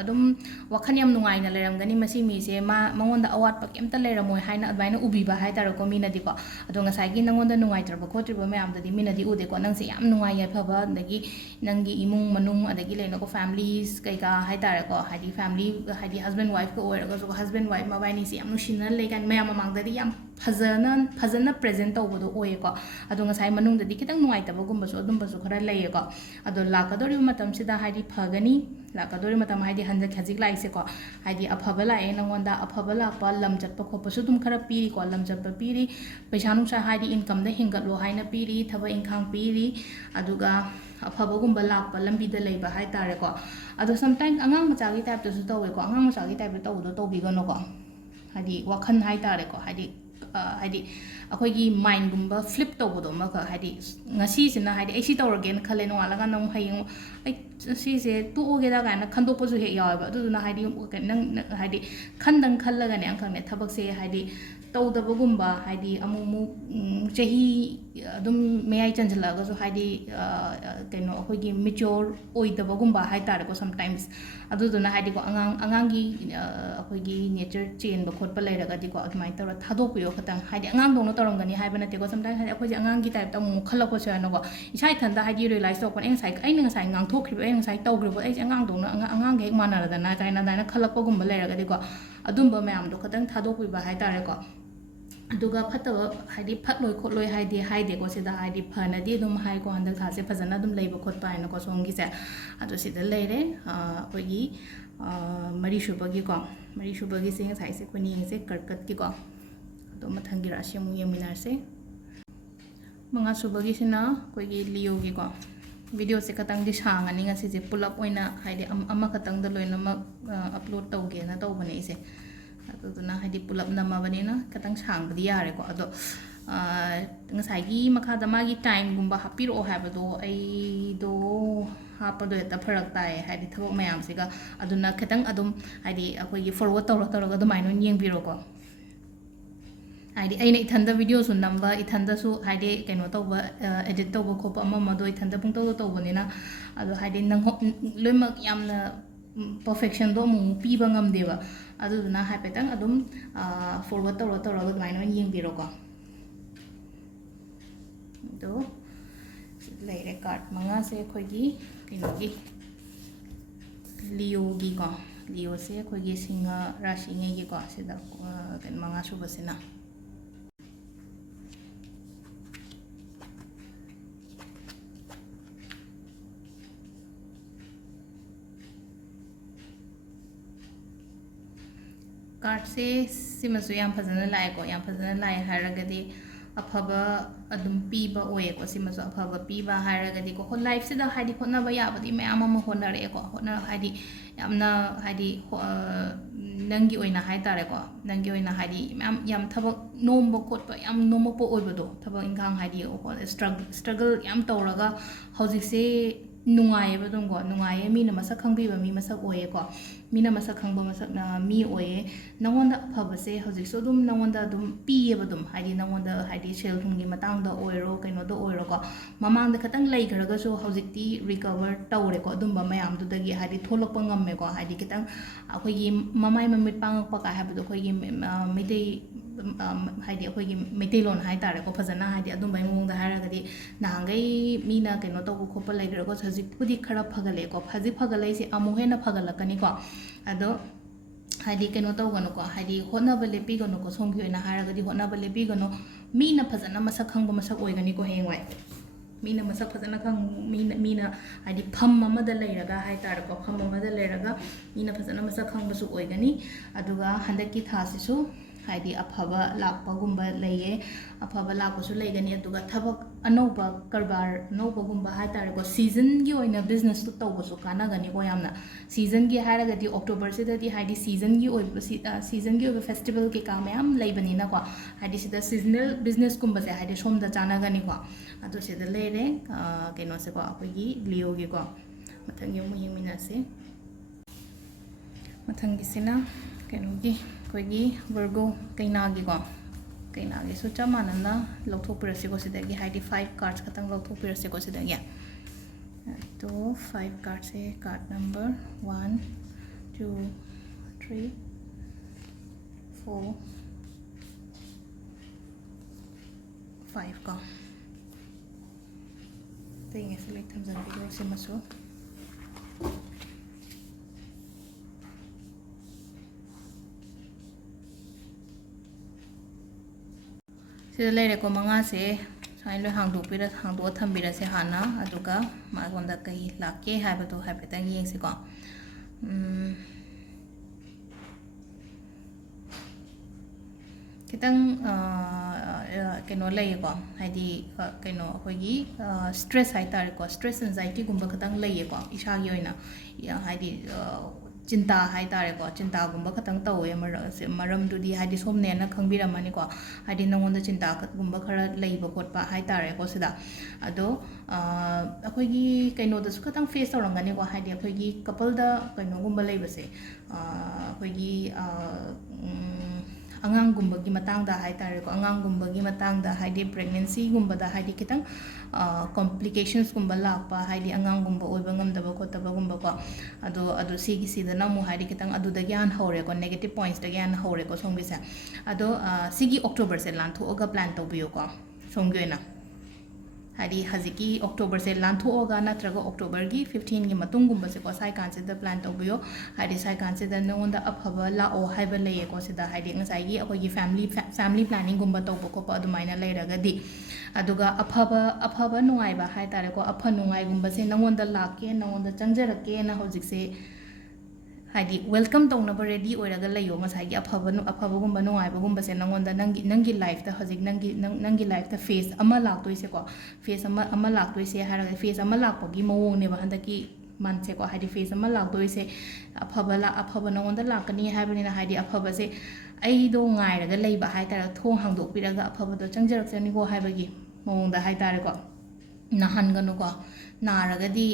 ꯑꯗꯨꯝ ꯋꯥꯈꯜ ꯌꯥꯝ ꯅꯨꯡꯉꯥꯏꯅ ꯂꯩꯔꯝꯒꯅꯤ ꯃꯁꯤ ꯃꯤꯁꯦ ꯃꯉꯣꯟꯗ ꯑꯋꯥꯠꯄ ꯀꯩꯝꯇ ꯂꯩꯔꯝꯃꯣꯏ ꯍꯥꯏꯅ ꯑꯗꯨꯃꯥꯏꯅ ꯎꯕꯤꯕ ꯍꯥꯏꯇꯥꯔꯦꯀꯣ ꯃꯤꯅꯗꯤꯀോ ꯑꯗꯣ ꯉꯁꯥꯏꯒꯤ ꯅꯪꯉꯣꯟꯗ ꯅꯨꯡꯉꯥꯏꯇ꯭ꯔꯕ ꯈꯣꯠꯇ꯭ꯔꯤꯕ ꯃꯌꯥꯝꯗꯗꯤ ꯃꯤꯅꯗꯤ ꯎꯗꯦꯀꯣ ꯅꯪꯁꯦ ꯌꯥꯝ ꯅꯨꯡꯉꯥꯏ ꯌꯥꯏꯐꯕ ꯑꯗꯒꯤ ꯅꯪꯒꯤ ꯏꯃꯨꯡ ꯃꯅꯨꯡ ꯑꯗꯒꯤ ꯂꯩꯅꯀꯣ ꯐꯦꯃꯤꯂꯤꯁ ꯀꯩꯀꯥ ꯍꯥꯏꯇꯥꯔꯦꯀꯣ ꯍꯥꯏꯗꯤ ꯐꯦꯃꯤꯂꯤ ꯍꯥꯏꯗꯤ ꯍꯁꯕꯦꯟ ꯋꯥꯏꯐꯀ ꯑꯣꯏꯔꯒꯁꯨ ꯍꯁꯕꯦꯟ ꯋꯥꯏꯐ ꯃꯕꯥꯏꯅꯤꯁꯦ ꯌꯥꯝ ꯅꯨꯡꯁꯤꯅꯅ ꯂꯩ ꯀꯥꯏꯅ ꯃꯌꯥꯝ ꯃꯃꯥꯡꯗꯗꯤ ꯌꯥꯝ ꯐꯖꯅ ꯄ꯭ꯔꯦꯖꯦꯟ ꯇꯧꯕꯗꯣ ꯑꯣꯏꯌꯦꯀꯣ ꯑꯗꯣ ꯉꯁꯥꯏ ꯃꯅꯨꯡꯗꯗꯤ ꯈꯤꯇꯪ ꯅꯨꯡꯉꯥꯏꯇꯕꯒꯨꯝꯕꯁꯨ ꯑꯗꯨꯝꯕꯁꯨ ꯈꯔ ꯂꯩꯌꯦꯀꯣ ꯑꯗꯣ ꯂꯥꯛꯀꯗꯧꯔꯤꯕ ꯃꯇꯝꯁꯤꯗ ꯍꯥꯏꯗꯤ ꯐꯒꯅꯤ ꯂꯥꯛꯀꯗꯧꯔꯤꯕ ꯃꯇꯝ ꯍꯥꯏꯗꯤ ꯍꯧꯖꯤꯛ ꯂꯥꯛꯏꯁꯦꯀꯣ ꯍꯥꯏꯗꯤ ꯑꯐꯕ ꯂꯥꯛꯑꯦ ꯅꯪꯉꯣꯟꯗ ꯑꯐꯕ ꯂꯥꯛꯄ ꯂꯝ ꯆꯠꯄ ꯈꯣꯠꯄꯁꯨ ꯑꯗꯨꯝ ꯈꯔ ꯄꯤꯔꯤꯀꯣ ꯂꯝ ꯆꯠꯄ ꯄꯤꯔꯤ ꯄꯩꯁా ꯅꯨꯡꯁꯥ ꯍꯥꯏꯗꯤ ꯏꯟꯀꯝꯗ ꯍꯦꯟꯒꯠꯂꯣ ꯍꯥꯏꯅ ꯄꯤꯔꯤ ꯊꯕꯛ ꯏꯪꯈꯥꯡ ꯄꯤꯔꯤ ꯑꯗꯨꯒ ꯑꯐꯕꯒꯨꯝꯕ ꯂꯥꯛꯄ ꯂꯝꯕꯤꯗ ꯂꯩꯕ ꯍꯥꯏꯇꯥꯔꯦꯀꯣ ꯑꯗꯣ ꯁꯝꯇꯥꯏꯝ ꯑꯉꯥꯡ ꯃꯆꯥꯒꯤ ꯇꯥꯏꯞꯇꯁꯨ ꯇꯧꯋꯦꯀꯣ ꯑꯉꯥꯡ ꯃꯆꯥꯒꯤ ꯇꯥꯏꯞꯇ ꯇꯧꯕꯗꯣ ꯇꯧꯕꯤꯒꯅꯨꯀꯣ ꯍꯥꯏꯗꯤ ꯋꯥꯈꯜ ꯍꯥꯏꯇꯥꯔꯦꯀꯣ ꯍꯥꯏꯗꯤ ꯑꯩꯈꯣꯏꯒꯤ ꯃꯥꯏꯟꯒꯨꯝꯕ ꯐ꯭ꯂꯤꯞ ꯇꯧꯕꯗꯣ ꯑꯃꯈꯛ ꯍꯥꯏꯗꯤ ꯉꯁꯤꯁꯤꯅ ꯍꯥꯏꯗꯤ ꯑꯩ ꯁꯤ ꯇꯧꯔꯒꯦꯅ ꯈꯜꯂꯦ ꯅꯣꯡꯉꯥꯜꯂꯀꯥꯟꯗ ꯑꯃꯨꯛ ꯍꯌꯦꯡ ꯑꯩ ꯁꯤꯁꯦ ꯇꯣꯛꯑꯒꯦꯗ ꯀꯥꯏꯅ ꯈꯟꯗꯣꯛꯄꯁꯨ ꯍꯦꯛ ꯌꯥꯎꯋꯦꯕ ꯑꯗꯨꯗꯨꯅ ꯍꯥꯏꯗꯤ ꯅꯪ ꯍꯥꯏꯗꯤ ꯈꯜꯂꯒꯅꯦ ꯑꯪꯈꯛꯅꯦ ꯊꯕꯛꯁꯦ ꯍꯥꯏꯗꯤ ꯇꯧꯗꯕꯒꯨꯝꯕ ꯍꯥꯏꯗꯤ ꯑꯃꯨꯛ ꯆꯍꯤ ꯑꯗꯨꯝ ꯃꯌꯥꯏ ꯆꯟꯁꯤꯜꯂꯛꯑꯒꯁꯨ ꯍꯥꯏꯗꯤ ꯀꯩꯅꯣ ꯑꯩꯈꯣꯏꯒꯤ ꯃꯤꯆꯣꯔ ꯑꯣꯏꯗꯕꯒꯨꯝꯕ ꯍꯥꯏꯇꯥꯔꯦꯀꯣ ꯁꯝꯇꯥꯏꯝꯁ ꯑꯗꯨꯗꯨꯅ ꯍꯥꯏꯗꯤꯀꯣ ꯑꯉꯥꯡꯒꯤ ꯑꯩꯈꯣꯏꯒ ꯅꯦꯆꯔ ꯆꯦꯟꯕ ꯈꯣꯠꯄ ꯂꯩꯔꯒꯗꯤꯀꯣ ꯑꯗꯨꯃꯥꯏꯅ ꯇꯧꯔ ꯊꯥꯗꯣꯛꯄꯤꯌꯣ ꯈꯤꯇꯪ ꯍꯥꯏꯗꯤ ꯑꯉꯥꯡꯗꯧꯅ ꯇꯧꯔꯝꯒꯅꯤ ꯍꯥꯏꯕ ꯅꯠꯇꯦꯀꯣ ꯁꯝꯇꯥꯏꯝꯁ ꯍꯥꯏꯗꯤ ꯑꯩꯈꯣꯏꯁꯦ ꯑꯉꯥꯡꯒꯤ ꯇꯥꯏꯞꯇ ꯑꯃꯨꯛ ꯈꯜꯂꯛꯄꯁꯨ ꯌꯥꯏꯅꯀꯣ ꯏꯁꯥ ꯏꯊꯟꯇ ꯍꯥꯏꯗꯤ ꯔꯤꯌꯦꯂꯥꯏꯁ ꯇꯧꯔꯛꯄꯅꯦ ꯑꯩꯅ ꯉꯁꯥꯏ ꯉꯥꯡꯊꯣꯛꯈ꯭ꯔꯤꯕ ꯑꯩꯅ ꯉꯁꯥꯏ ꯇꯧꯈ꯭ꯔꯤꯕ ꯑꯩꯁꯦ ꯑꯉꯥꯡꯗꯧꯅ ꯑꯉꯥꯡꯒ ꯍꯦꯛ ꯃꯥꯟꯅꯔꯗꯅ ꯀꯥꯏꯅ ꯑꯗꯨꯃꯥꯏꯅ ꯈꯜꯂꯛꯄꯒꯨꯝꯕ ꯂꯩꯔꯒꯗꯤꯀꯣ ꯑꯗꯨꯝꯕ ꯃꯌꯥꯝꯗꯣ ꯈꯤꯇꯪ ꯊꯥꯗꯣꯛꯄꯤꯕ ꯍꯥꯏꯇꯥꯔꯦꯀꯣ ꯑꯗꯨꯒ ꯐꯠꯇꯕ ꯍꯥꯏꯗꯤ ꯐꯠꯂꯣꯏ ꯈꯣꯠꯂꯣꯏ ꯍꯥꯏꯗꯦꯀꯣ ꯁꯤꯗ ꯍꯥꯏꯗꯤ ꯐꯅꯗꯤ ꯑꯗꯨꯝ ꯍꯥꯏꯀꯣ ꯍꯟꯗꯛ ꯊꯥꯁꯦ ꯐꯖꯅ ꯑꯗꯨꯝ ꯂꯩꯕ ꯈꯣꯠꯄ ꯍꯥꯏꯅꯀꯣ ꯁꯣꯝꯒꯤꯁꯦ ꯑꯗꯣ ꯁꯤꯗ ꯂꯩꯔꯦ ꯑꯩꯈꯣꯏꯒꯤ ꯃꯔꯤꯁꯨꯕꯒꯤꯁꯦ ꯉꯁꯥꯏꯁꯦ ꯑꯩꯈꯣꯏꯅ ꯌꯦꯡꯁꯦ ꯀꯔꯀꯠꯀꯤꯀꯣ ꯑꯗꯣ ꯃꯊꯪꯒꯤ ꯔꯥꯁꯤ ꯑꯃꯨꯛ ꯌꯦꯡꯃꯤꯟꯅꯔꯁꯦ ꯃꯉꯥꯁꯨꯕꯒꯤꯁꯤꯅ ꯑꯩꯈꯣꯏꯒꯤ ꯂꯤꯌꯣꯒꯤꯀꯣ ꯚꯤꯗꯤꯑꯣꯁꯦ ꯈꯇꯪꯗꯤ ꯁꯥꯡꯉꯅꯤ ꯉꯁꯤꯁꯦ ꯄꯨꯂꯞ ꯑꯣꯏꯅ ꯍꯥꯏꯗꯤ ꯑꯃꯈꯛꯇꯪꯗ ꯂꯣꯏꯅꯃꯛ ꯑꯞꯂꯣꯗ ꯇꯧꯒꯦꯅ ꯇꯧꯕꯅꯦ ꯑꯩꯁꯦ ꯑꯗꯨꯗꯨꯅ ꯍꯥꯏꯗꯤ ꯄꯨꯂꯞ ꯅꯝꯃꯕꯅꯤꯅ ꯈꯤꯇꯪ ꯁꯥꯡꯕꯗꯤ ꯌꯥꯔꯦꯀꯣ ꯑꯗꯣ ꯉꯁꯥꯏꯒꯤ ꯃꯈꯥꯗ ꯃꯥꯒꯤ ꯇꯥꯏꯝꯒꯨꯝꯕ ꯍꯥꯞꯄꯤꯔꯛꯑꯣ ꯍꯥꯏꯕꯗꯣ ꯑꯩꯗꯣ ꯍꯥꯞꯄꯗꯣ ꯍꯦꯛꯇ ꯐꯔꯛ ꯇꯥꯏꯌꯦ ꯍꯥꯏꯗꯤ ꯊꯕꯛ ꯃꯌꯥꯝꯁꯤꯒ ꯑꯗꯨꯅ ꯈꯤꯇꯪ ꯑꯗꯨꯝ ꯍꯥꯏꯗꯤ ꯑꯩꯈꯣꯏꯒꯤ ꯐꯣꯔꯋꯥꯔꯗ ꯇꯧꯔꯒ ꯑꯗꯨꯃꯥꯏꯅ ꯑꯣꯏꯅ ꯌꯦꯡꯕꯤꯔꯣꯀꯣ ꯍꯥꯏꯗꯤ ꯑꯩꯅ ꯏꯊꯟꯗ ꯚꯤꯗꯤꯑꯣꯁꯨ ꯅꯝꯕ ꯏꯊꯟꯗꯁꯨ ꯍꯥꯏꯗꯤ ꯀꯩꯅꯣ ꯇꯧꯕ ꯑꯦꯗꯤꯠ ꯇꯧꯕ ꯈꯣꯠꯄ ꯑꯃꯗꯣ ꯏꯊꯟꯗ ꯄꯨꯡꯇꯧꯗ ꯇꯧꯕꯅꯤ나 ꯑꯗꯣ ꯍꯥꯏꯗꯤ ꯂꯣꯏꯅꯃꯛ ꯌꯥꯝꯅ ꯄꯔꯐꯦꯛꯁꯟꯗꯣ ꯑꯃꯨꯛ ꯄꯤꯕ ꯉꯝꯗꯦꯕ ꯑꯗꯨꯗꯨꯅ ꯍꯥꯏꯐꯦꯠꯇꯪ ꯑꯗꯨꯝ ꯐꯣꯔꯋꯥꯔꯗ ꯇꯧꯔꯒ ꯑꯗꯨꯃꯥꯏꯅ ꯑꯣꯏꯅ ꯌꯦꯡꯕꯤꯔꯣꯀꯣ ꯑꯗꯣ ꯂꯩꯔꯦ ꯀꯥꯔꯠ ꯃꯉꯥꯁꯦ ꯑꯩꯈꯣꯏꯒꯤ ꯀꯩꯅꯣꯒꯤ ꯂꯤꯌꯣꯒꯤꯀꯣ ꯂꯤꯌꯣꯁꯦ ꯑꯩꯈꯣꯏꯒꯤ ꯁꯤꯡꯍ ꯔꯥꯁꯤꯉꯩꯒꯤꯀꯣ ꯁꯤꯗ ꯀꯩꯅꯣ ꯃꯉꯥ ꯁꯨꯕꯁꯤꯅ ꯀꯥꯔꯠꯁꯦ ꯁꯤꯃꯁꯨ ꯌꯥꯝ ꯐꯖꯅ ꯂꯥꯛꯑꯦꯀꯣ ꯌꯥꯝ ꯐꯖꯅ ꯂꯥꯛꯑꯦ ꯍꯥꯏꯔꯒꯗꯤ ꯑꯐꯕ ꯑꯗꯨꯝ ꯄꯤꯕ ꯑꯣꯏꯌꯦꯀꯣ ꯁꯤꯃꯁꯨ ꯑꯐꯕ ꯄꯤꯕ ꯍꯥꯏꯔꯒꯗꯤꯀꯣ ꯂꯥꯏꯐꯁꯤꯗ ꯍꯥꯏꯗꯤ ꯍꯣꯠꯅꯕ ꯌꯥꯕꯗꯤ ꯃꯌꯥꯝ ꯑꯃ ꯍꯣꯠꯅꯔꯛꯑꯦꯀꯣ ꯍꯥꯏꯗꯤ ꯌꯥꯝꯅ ꯍꯥꯏꯗꯤ ꯅꯪꯒꯤ ꯑꯣꯏꯅ ꯍꯥꯏꯇꯥꯔꯦꯀꯣ ꯅꯪꯒꯤ ꯑꯣꯏꯅ ꯍꯥꯏꯗꯤ ꯌꯥꯝ ꯊꯕꯛ ꯅꯣꯝꯕ ꯈꯣꯠꯄ ꯌꯥꯝ ꯅꯣꯝꯃꯛꯄ ꯑꯣꯏꯕꯗꯣ ꯊꯕꯛ ꯏꯪꯈꯥꯡ ꯍꯥꯏꯗꯤ ꯁ꯭ꯇ꯭ꯔꯒꯜ ꯌꯥꯝ ꯇꯧꯔꯒ ꯍꯧꯖꯤꯛꯁꯦ ꯅꯨꯡꯉꯥꯏꯌꯦꯕ ꯑꯗꯨꯝ ꯀꯣ ꯅꯨꯡꯉꯥꯏꯌꯦ ꯃꯤꯅ ꯃꯁꯛ ꯈꯪꯕꯤꯕ ꯃꯤ ꯃꯁꯛ ꯑꯣꯏꯌꯦꯀꯣ ꯃꯤꯅ ꯃꯁꯛ ꯈꯪꯕ ꯃꯁꯛꯅ ꯃꯤ ꯑꯣꯏꯌꯦ ꯅꯉꯣꯟꯗ ꯑꯐꯕꯁꯦ ꯍꯧꯖꯤꯛꯁꯨ ꯑꯗꯨꯝ ꯅꯉꯣꯟꯗ ꯑꯗꯨꯝ ꯄꯤꯌꯦꯕ ꯑꯗꯨꯝ ꯍꯥꯏꯗꯤ ꯅꯉꯣꯟꯗ ꯍꯥꯏꯗꯤ ꯁꯦꯜ ꯊꯨꯝꯒꯤ ꯃꯇꯥꯡꯗ ꯑꯣꯏꯔꯣ ꯀꯩꯅꯣꯗ ꯑꯣꯏꯔꯣꯀꯣ ꯃꯃꯥꯡꯗ ꯈꯤꯇꯪ ꯂꯩꯈ꯭ꯔꯒꯁꯨ ꯍꯧꯖꯤꯛꯇꯤ ꯔꯤꯀቨꯔ ꯇꯧꯔꯦꯀꯣ ꯑꯗꯨꯝꯕ ꯃꯌꯥꯝꯗꯨꯗꯒꯤ ꯍꯥꯏꯗꯤ ꯊꯣꯛꯂꯛꯄ ꯉꯝꯃꯦꯀꯣ ꯍꯥꯏꯗꯤ ꯈꯤꯇꯪ ꯑꯩꯈꯣꯏꯒꯤ ꯃꯃꯥꯏ ꯃꯃꯤꯠ ꯄꯥꯡꯉꯛꯄ ꯀꯥꯏ ꯍꯥꯏꯕꯗꯣ ꯑꯩꯈꯣꯏꯒꯤ ꯃꯩꯇꯩ ꯍꯥꯏꯗꯤ ꯑꯩꯈꯣꯏꯒꯤ ꯃꯩꯇꯩꯂꯣꯟ ꯍꯥꯏꯇꯥꯔꯦꯀꯣ ꯐꯖꯅ ꯍꯥꯏꯗꯤ ꯑꯗꯨꯝꯕꯒꯤ ꯃꯑꯣꯡꯗ ꯍꯥꯏꯔꯒꯗꯤ ꯅꯍꯥꯟꯈꯩ ꯃꯤꯅ ꯀꯩꯅꯣ ꯇꯧꯕ ꯈꯣꯠꯄ ꯂꯩꯈ꯭ꯔꯒꯁꯨ ꯍꯧꯖꯤꯛꯄꯨꯗꯤ ꯈꯔ ꯐꯒꯠꯂꯛꯑꯦꯀꯣ ꯍꯧꯖꯤꯛ ꯐꯒꯠꯂꯛꯏꯁꯦ ꯑꯃꯨꯛ ꯍꯦꯟꯅ ꯐꯒꯠꯂꯛꯀꯅꯤꯀꯣ ꯑꯗꯣ ꯍꯥꯏꯗꯤ ꯀꯩꯅꯣ ꯇꯧꯒꯅꯨꯀꯣ ꯍꯥꯏꯗꯤ ꯍꯣꯠꯅꯕ ꯂꯦꯞꯄꯤꯒꯅꯨꯀꯣ ꯁꯣꯝꯒꯤ ꯑꯣꯏꯅ ꯍꯥꯏꯔꯒꯗꯤ ꯍꯣꯠꯅꯕ ꯂꯦꯞꯄꯤꯒꯅꯨ ꯃꯤꯅ ꯐꯖꯅ ꯃꯁꯛ ꯈꯪꯕ ꯃꯁꯛ ꯑꯣꯏꯒꯅꯤꯀꯣ ꯍꯌꯦꯡꯋꯥꯏ ꯃꯤꯅ ꯃꯁꯛ ꯐꯖꯅ ꯃꯤꯅ ꯍꯥꯏꯗꯤ ꯐꯝ ꯑꯃꯗ ꯂꯩꯔꯒ ꯍꯥꯏꯇꯥꯔꯦꯀꯣ ꯐꯝ ꯑꯃꯗ ꯂꯩꯔꯒ ꯃꯤꯅ ꯐꯖꯅ ꯃꯁꯛ ꯈꯪꯕꯁꯨ ꯑꯣꯏꯒꯅꯤ ꯑꯗꯨꯒ ꯍꯟꯗꯛꯀꯤ ꯊꯥꯁꯤꯁꯨ ꯍꯥꯏꯗꯤ ꯑꯐꯕ ꯂꯥꯛꯄꯒꯨꯝꯕ ꯂꯩꯌꯦ ꯑꯐꯕ ꯂꯥꯛꯄꯁꯨ ꯂꯩꯒꯅꯤ ꯑꯗꯨꯒ ꯊꯕꯛ ꯑꯅꯧꯕ ꯀꯔꯕꯥꯔ ꯑꯅꯧꯕꯒꯨꯝꯕ ꯍꯥꯏꯇꯥꯔꯦꯀꯣ ꯁꯤꯖꯟꯒꯤ ꯑꯣꯏꯅ ꯕꯤꯖꯤꯅꯦꯁꯇꯨ ꯇꯧꯕꯁꯨ ꯀꯥꯟꯅꯒꯅꯤꯀꯣ ꯌꯥꯝꯅ ꯁꯤꯖꯟꯒꯤ ꯍꯥꯏꯔꯒꯗꯤ ꯑꯣꯛꯇꯣꯕꯔꯁꯤꯗꯗꯤ ꯍꯥꯏꯗꯤ ꯁꯤꯖꯟꯒꯤ ꯑꯣꯏꯕ ꯐꯦꯁꯇꯤꯚꯦꯜ ꯀꯩꯀꯥ ꯃꯌꯥꯝ ꯂꯩꯕꯅꯤꯅꯀꯣ ꯍꯥꯏꯗꯤ ꯁꯤꯗ ꯁꯤꯖꯅꯦꯜ ꯕꯤꯖꯤꯅꯦꯁꯀꯨꯝꯕꯁꯦ ꯍꯥꯏꯗꯤ ꯁꯣꯝꯗ ꯆꯥꯟꯅꯒꯅꯤꯀꯣ ꯑꯗꯣ ꯁꯤꯗ ꯂꯩꯔꯦ ꯀꯩꯅꯣꯁꯦꯀꯣ ꯑꯩꯈꯣꯏꯒꯤ ꯂꯤꯑꯣꯒꯤꯀꯣ ꯃꯊꯪꯒꯤ ꯑꯃꯨꯛ ꯌꯦꯡꯃꯤꯟꯅꯁꯤ ꯃꯊꯪꯒꯤꯁꯤꯅ ꯀꯩꯅꯣꯒꯤ ꯑꯩꯈꯣꯏꯒꯤ ꯚꯔꯒꯣ ꯀꯩꯅꯥꯒꯤꯀꯣ ꯀꯩꯅꯥꯒꯤꯁꯨ ꯆꯞ ꯃꯥꯟꯅꯅ ꯂꯧꯊꯣꯛꯄꯤꯔꯁꯤꯀꯣ ꯁꯤꯗꯒꯤ ꯍꯥꯏꯗꯤ 5 ꯀꯥꯔꯠꯁ ꯈꯛꯇꯪ ꯂꯧꯊꯣꯛꯄꯤꯔꯁꯤꯀꯣ ꯁꯤꯗꯒꯤ ꯑꯗꯣ 5 ꯀꯥꯔꯠꯁꯦ ꯀꯥꯔꯠ ꯅꯝꯕꯔ 1 2 3 4 5 ꯀꯣ ꯑꯇꯩꯉꯩ ꯁꯦꯂꯦꯛ ꯊꯝꯖꯟꯕꯤꯔꯣ ꯁꯤꯃꯁꯨ ꯁꯤꯗ ꯂꯩꯔꯦꯀꯣ ꯃꯉꯥꯁꯦ ꯁꯨꯃꯥꯏꯅ ꯂꯣꯏ ꯍꯥꯡꯗꯣꯛꯑ ꯊꯝꯕꯤꯔꯁꯦ ꯍꯥꯟꯅ ꯑꯗꯨꯒ ꯃꯉꯣꯟꯗ ꯀꯩ ꯂꯥꯛꯀꯦ ꯍꯥꯏꯕꯗꯣ ꯍꯥꯏꯐꯦꯠꯇꯪ ꯌꯦꯡꯁꯤꯀꯣ खितंग कनो लेको हाइदी कनो अखोगी स्ट्रेस हाइतारेको स्ट्रेस एंजाइटी गुंबा खतंग लेको इसागी ओइना हाइदी चिंता हाइतारेको चिंता गुंबा खतंग तौवे मरमदुदी हाइदी सोमनेना खंगबिरमनिको हाइदी नंगोंदा चिंता गुंबा खरा लेइबा खोटपा हाइतारेको सिदा अदो अखोगी कइनोदसु खतंग फेस तौरंगनिको हाइदी अखोगी कपलदा कइनो गुंबा लेइबसे अखोगी अगांगुंबगी मतांगदा हाइतारेको अगांगुंबगी मतांगदा हाइदी प्रेगनेंसी गुंबदा हाइदी खितंग कॉम्प्लिकेशंस गुंबा लापा हाइदी अगांगुंबा ओइबा ngамदबा खोतबा गुंबको अदो सिगी सिदना मु हाइदी खितंग अदुदगी आन हौरेको नेगेटिव पॉइंट्स दगी आन हौरेको सोंगिसे अदो सिगी अक्टोबर से लांथोगा प्लान तौबियोको सोंगी ओइना हाइदी हजिकी अक्टोबर से लांथोगा नत्रगा अक्टोबर की 15 की मतुंगुंबसे को साइ कांसिदा प्लान तौबियो हाइदी साइ कांसिदा नंगोंदा अफबा लाओ हाइबा लेयेको सिदा हाइदी ngसाइगी अखोगी फैमिली प्लानिंग गुंबा तौबा कोपा अदुमाइना लेरगदी अदुगा अफबा नुंगाइबा हाइतारेको अफा नुंगाइ गुंबसे नंगोंदा लाके नंगोंदा चंगजरके ना हजिकसे हाइदी वेलकम तौनबा रेडी ओइरगा लेयो ngसाइगी अफबगुंबा नुंगाइबगुंबसे नंगोंदा नंगी लाइफ ता हजिक नंगी लाइफ ता फेस अमा लाक्तोइसे को फेस अमा लाक्तोइसे हारगा फेस अमा लाक्पगी मवोंगनेबा हंदकी मानसे को हाइदी फेस अमा लाक्तोइसे अफबा नंगोंदा लाकनी हाइबनिना हाइदी अफबसे अइदो ngaइरगा लेइबा हाइतारा थोंग हांगदोकपिरगा अफबदो चंगजरक्सनिको हाइबगी मवोंदा हाइतारेको नाहनगनुको नारगदी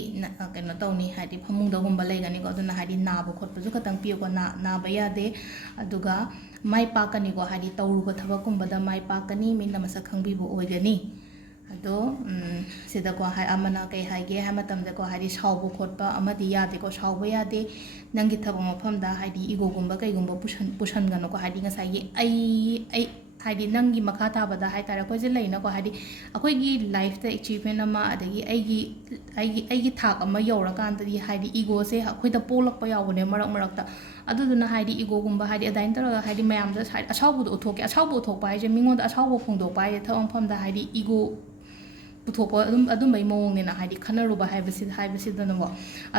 कनो तौनी हाइदी फमुंगदगुंबा लेगनिको अदुना हाइदी नाबो खोटपसु खतंग पियोको नाबा यादे अदुगा माइ पाकनिको हाइदी तौरुबा थबकगुंबदा माइ पाकनी मिना मसक खंगबिबो ओइगनी अदो सिदको हाइ अमना कई हाइगे हाइ मतमदको हाइदी साउबो खोटपा अमदि यादेको साउबा यादे नंगी थबक मफमदा हाइदी इगोगुंबा कईगुंबा पुशनगनुको हाइदी ngसाइगी आई हाइदी नंगी मखा ताबदा हाइतारे कोइजे लेइनको हाइदी अखोइगी लाइफ ता अचीवमेंट अमा अदगी आइगी थाक अमा यौरकांददी हाइदी इगो से अखोइदा पोलकपा यावने मरक मरकता अदुदुना हाइदी इगो गुंबा हाइदी अदाइन तरगा हाइदी मयामदा असाउबदो उथोके असाउबो उथोकपा हाइजे मिंगोंदा असाउबो फोंदोकपा हाइजे थबक मफमदा हाइदी इगो पुथोको अदुमबै मवोंगनेना हाइदी खनरुबा हाइबसिदनको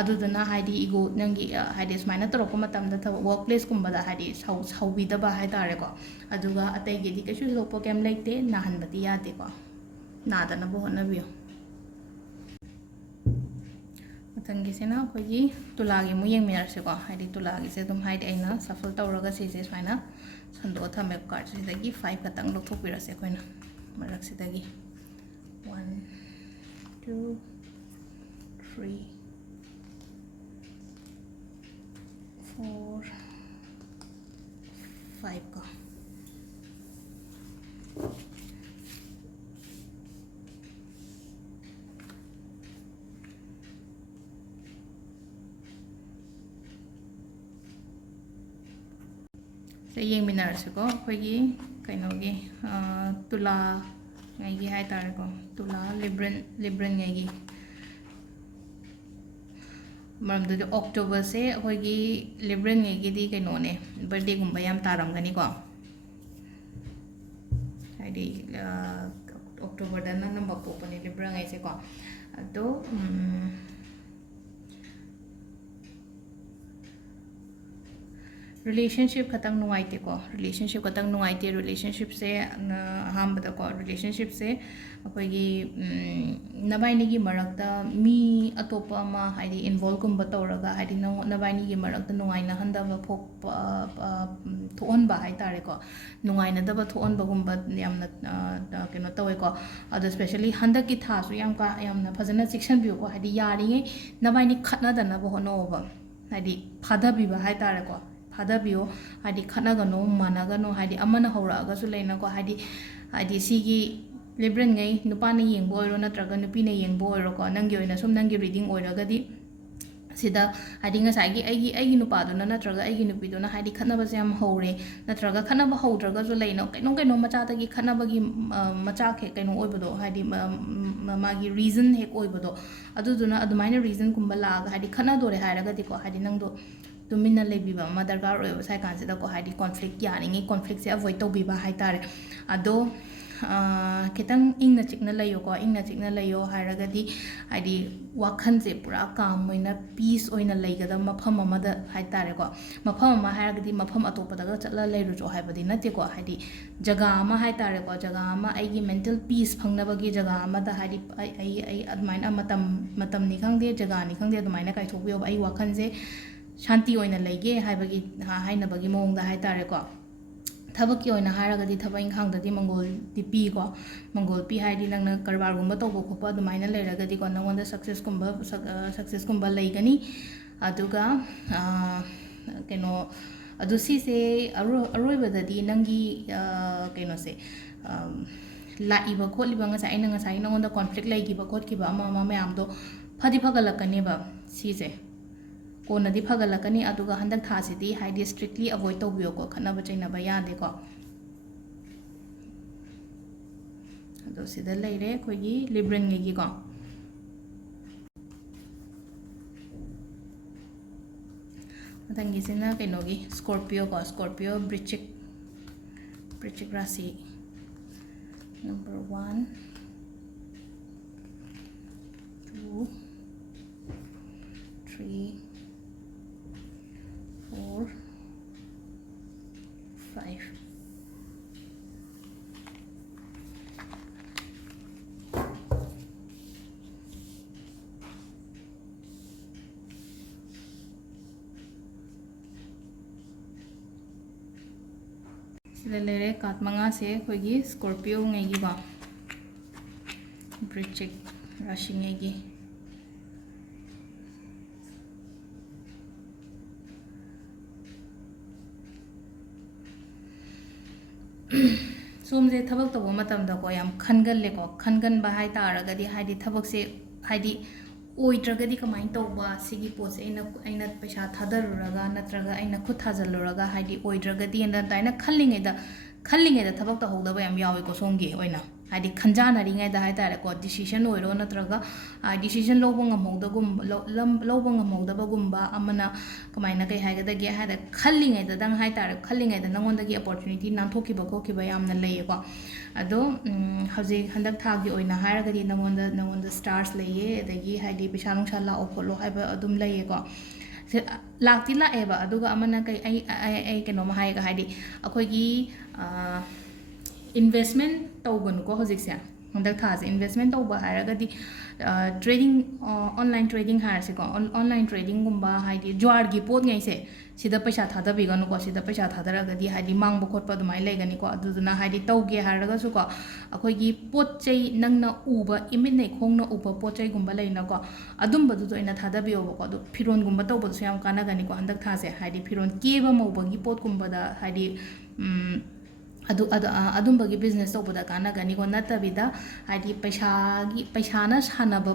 अदुदुना हाइदी इगो नंगी हाइदी स्माइना तरोको मतमदा थब वर्क प्लेस गुंबदा हाइदी साउबिदबा हाइतारेको अदुगा अतैगेदी कैसु लोपो केम लेते नाहनबदी यादेको नादनबो होनबियो मथंगिसेना अखोगी तुलागी मु येंगमिनरसेको हाइदी तुलागिसे दुम हाइदी अइना सफल तौरगा सिसे स्माइना संदो थमे card सिदगी 5 खतंग लोथोकपिरसे अखोइना मरक सिदगी 1 2 3 3 4 5 ko. Se yengminarase ko akhoi kainogi tula ngai gi hai tar ko tula libran ngai gi maram do October se akhoi gi libran ngai gi di kaino ne birthday gumba yam taram gani ko haidi October da na number po ne libran ngai se ko ado relationship khatang nuaite ko relationship khatang nuaite relationship se ham bada ko relationship se akoi gi nabaini gi marakta mi atopa ma haidi involve kumba tawraga haidi nabaini gi marakta nuaina handaba phok thoon ba hai tare ko nuaina daba thoon ba gumba yamna keno tawe ko ado especially handa ki tha su yamna phajana section bi ko haidi yari ngai nabaini khatna dana bo hono ba haidi phada bi ba hai tare ko Padabio, Hadi Kanagano, Managano, Hadi Amana Hora, Gasolena, Hadi Sigi, Libran, Nupani Yang Boy, Natraga, Nupina Yang Boy, Nangi, and some Nangi reading or Gadi Sida, Hading a Sagi, Agi Nupadona, Natraga, Agi Nupidona, Hadi Kanabasam Hore, Natraga, Kanaba Hodra, Gasoleno, no Machatagi, Kanabagi Machake, and Oibodo, Hadi Magi reason, Hek Oibodo, Aduna, the minor reason Kumbala, Hadi Kanadore, Hadagatiko, Hadinando. Tumina lebiba madargar oi sai kan sida ko haidi conflict yaringi conflict se avoid to biba hai tare ado kitang ingna chikna layo ko ingna chikna layo haragadi haidi wakhan se pura calm oina peace oina laigada mafam amada hai tare ko mafam ama haragadi mafam atopa daga chatla leiru jo haibadi nate ko haidi jaga ama hai tare ko jaga ama aigi mental peace phangnabagi jaga ama da haidi ai admaina matam ni khangde jaga ni khangde admaina kai thokbiyo ai wakhan se Shanti oina lege haibagi hainabagi mongda hai tare ko thabaki oina haragadi thabaing khangdadi mongol tipi ko mongol pi haidi langna karbar gumba tobo khopa adumaina leragadi ko nangonda success gumba leigani aduga keno adu si se aroibadadi nangi keno se laiba kholiba ngasai nangonda conflict laigiba khotkiba ama mayamdo phadi phagalakani ba si se Konadi Pagalakani Aduga Handak Thasidi, Haidi strictly avoid Tobioko, Kanabachina Bayade ko. Those the lady, Kogi, Libran Gigon. Tangizina Kenogi, Scorpio ko, Scorpio, Brichik Rasi. Number 1, 2, 3, 4, 5. Lere Katmanga se Kogi Scorpio ngegi ba Brichik Rashi ngegi Sumse thabak to matam da ko yam khangan le ko khangan ba hai taragadi haidi thabak se haidi oidragadi kamain to ba sigi pose aina paisa thadaruraga natraga aina khut thajaluraga haidi oidragadi enda daina khallinge da thabak to hoda ba yam yawi ko somgi oina haidi khanjana ringai da hai tare ko decision oiro natraga decision lobong amogda gum lobong amogda ba gumba amana kamaina kai haiga da ge hada khallinge da dang hai tare khallinge da nangonda gi opportunity nan thoki ba ko ki ba yamna leye ko ado hauji handak thagi oina hairagadi nangonda stars leye adagi haidi pisa nungsa la opolo haiba adum leye ko lakti la eba aduga amana kai ai keno ma haiga haidi akoi gi investment tawgon ko hojik se ꯍꯟꯗꯛ ꯊꯥꯁꯦ investment ꯇꯧꯕ ꯍꯥꯏꯔꯒꯗꯤ trading online trading ꯍꯥꯏꯔꯁꯤꯀꯣ online ꯇ꯭ꯔꯦꯗꯤꯡꯒꯨꯝꯕ ꯍꯥꯏꯗꯤ ꯖ꯭ꯋꯥꯔꯒꯤ ꯄꯣꯠꯉꯩꯁꯦ ꯁꯤꯗ ꯄꯩꯁꯥ ꯊꯥꯗꯕꯤꯒꯅꯨꯀꯣ ꯁꯤꯗ ꯄꯩꯁꯥ ꯊꯥꯗꯔꯒꯗꯤ ꯍꯥꯏꯗꯤ ꯃꯥꯡꯕ ꯈꯣꯠꯄ ꯑꯗꯨꯃꯥꯏꯅ ꯂꯩꯒꯅꯤꯀꯣ ꯑꯗꯨꯗꯨꯅ ꯍꯥꯏꯗꯤ ꯇꯧꯒꯦ ꯍꯥꯏꯔꯒꯁꯨꯀꯣ ꯑꯩꯈꯣꯏꯒꯤ ꯄꯣꯠ ꯆꯩ ꯅꯪꯅ ꯎꯕ ꯏꯃꯤꯠꯅ ꯈꯣꯡꯅ ꯎꯕ ꯄꯣꯠ ꯆꯩꯒꯨꯝꯕ ꯂꯩꯅꯀꯣ ꯑꯗꯨꯝꯕꯗꯨꯗ ꯑꯣꯏꯅ ꯊꯥꯗꯕꯤꯌꯣꯕꯀꯣ ꯑꯗꯣ ꯐꯤꯔꯣꯟꯒꯨꯝꯕ ꯇꯧꯕꯗꯁꯨ ꯌꯥꯝ ꯀꯥꯟꯅꯒꯅꯤꯀꯣ ꯍꯟꯗꯛ ꯊꯥꯁꯦ ꯍꯥꯏꯗꯤ ꯐꯤꯔꯣꯟ ꯀꯦꯕ ꯃꯧꯕꯒꯤ ꯄꯣꯠꯀꯨꯝꯕꯗ ꯍꯥꯏꯗꯤ ꯑꯗꯨꯝꯕꯒꯤ ꯕꯤꯖꯤꯅꯦꯁ ꯇꯧꯕꯗ ꯀꯥꯟꯅꯒꯅꯤꯀꯣ ꯅꯠꯇꯕꯤꯗ ꯍꯥꯏꯗꯤ ꯄꯩꯁꯥꯅ ꯁꯥꯟꯅꯕ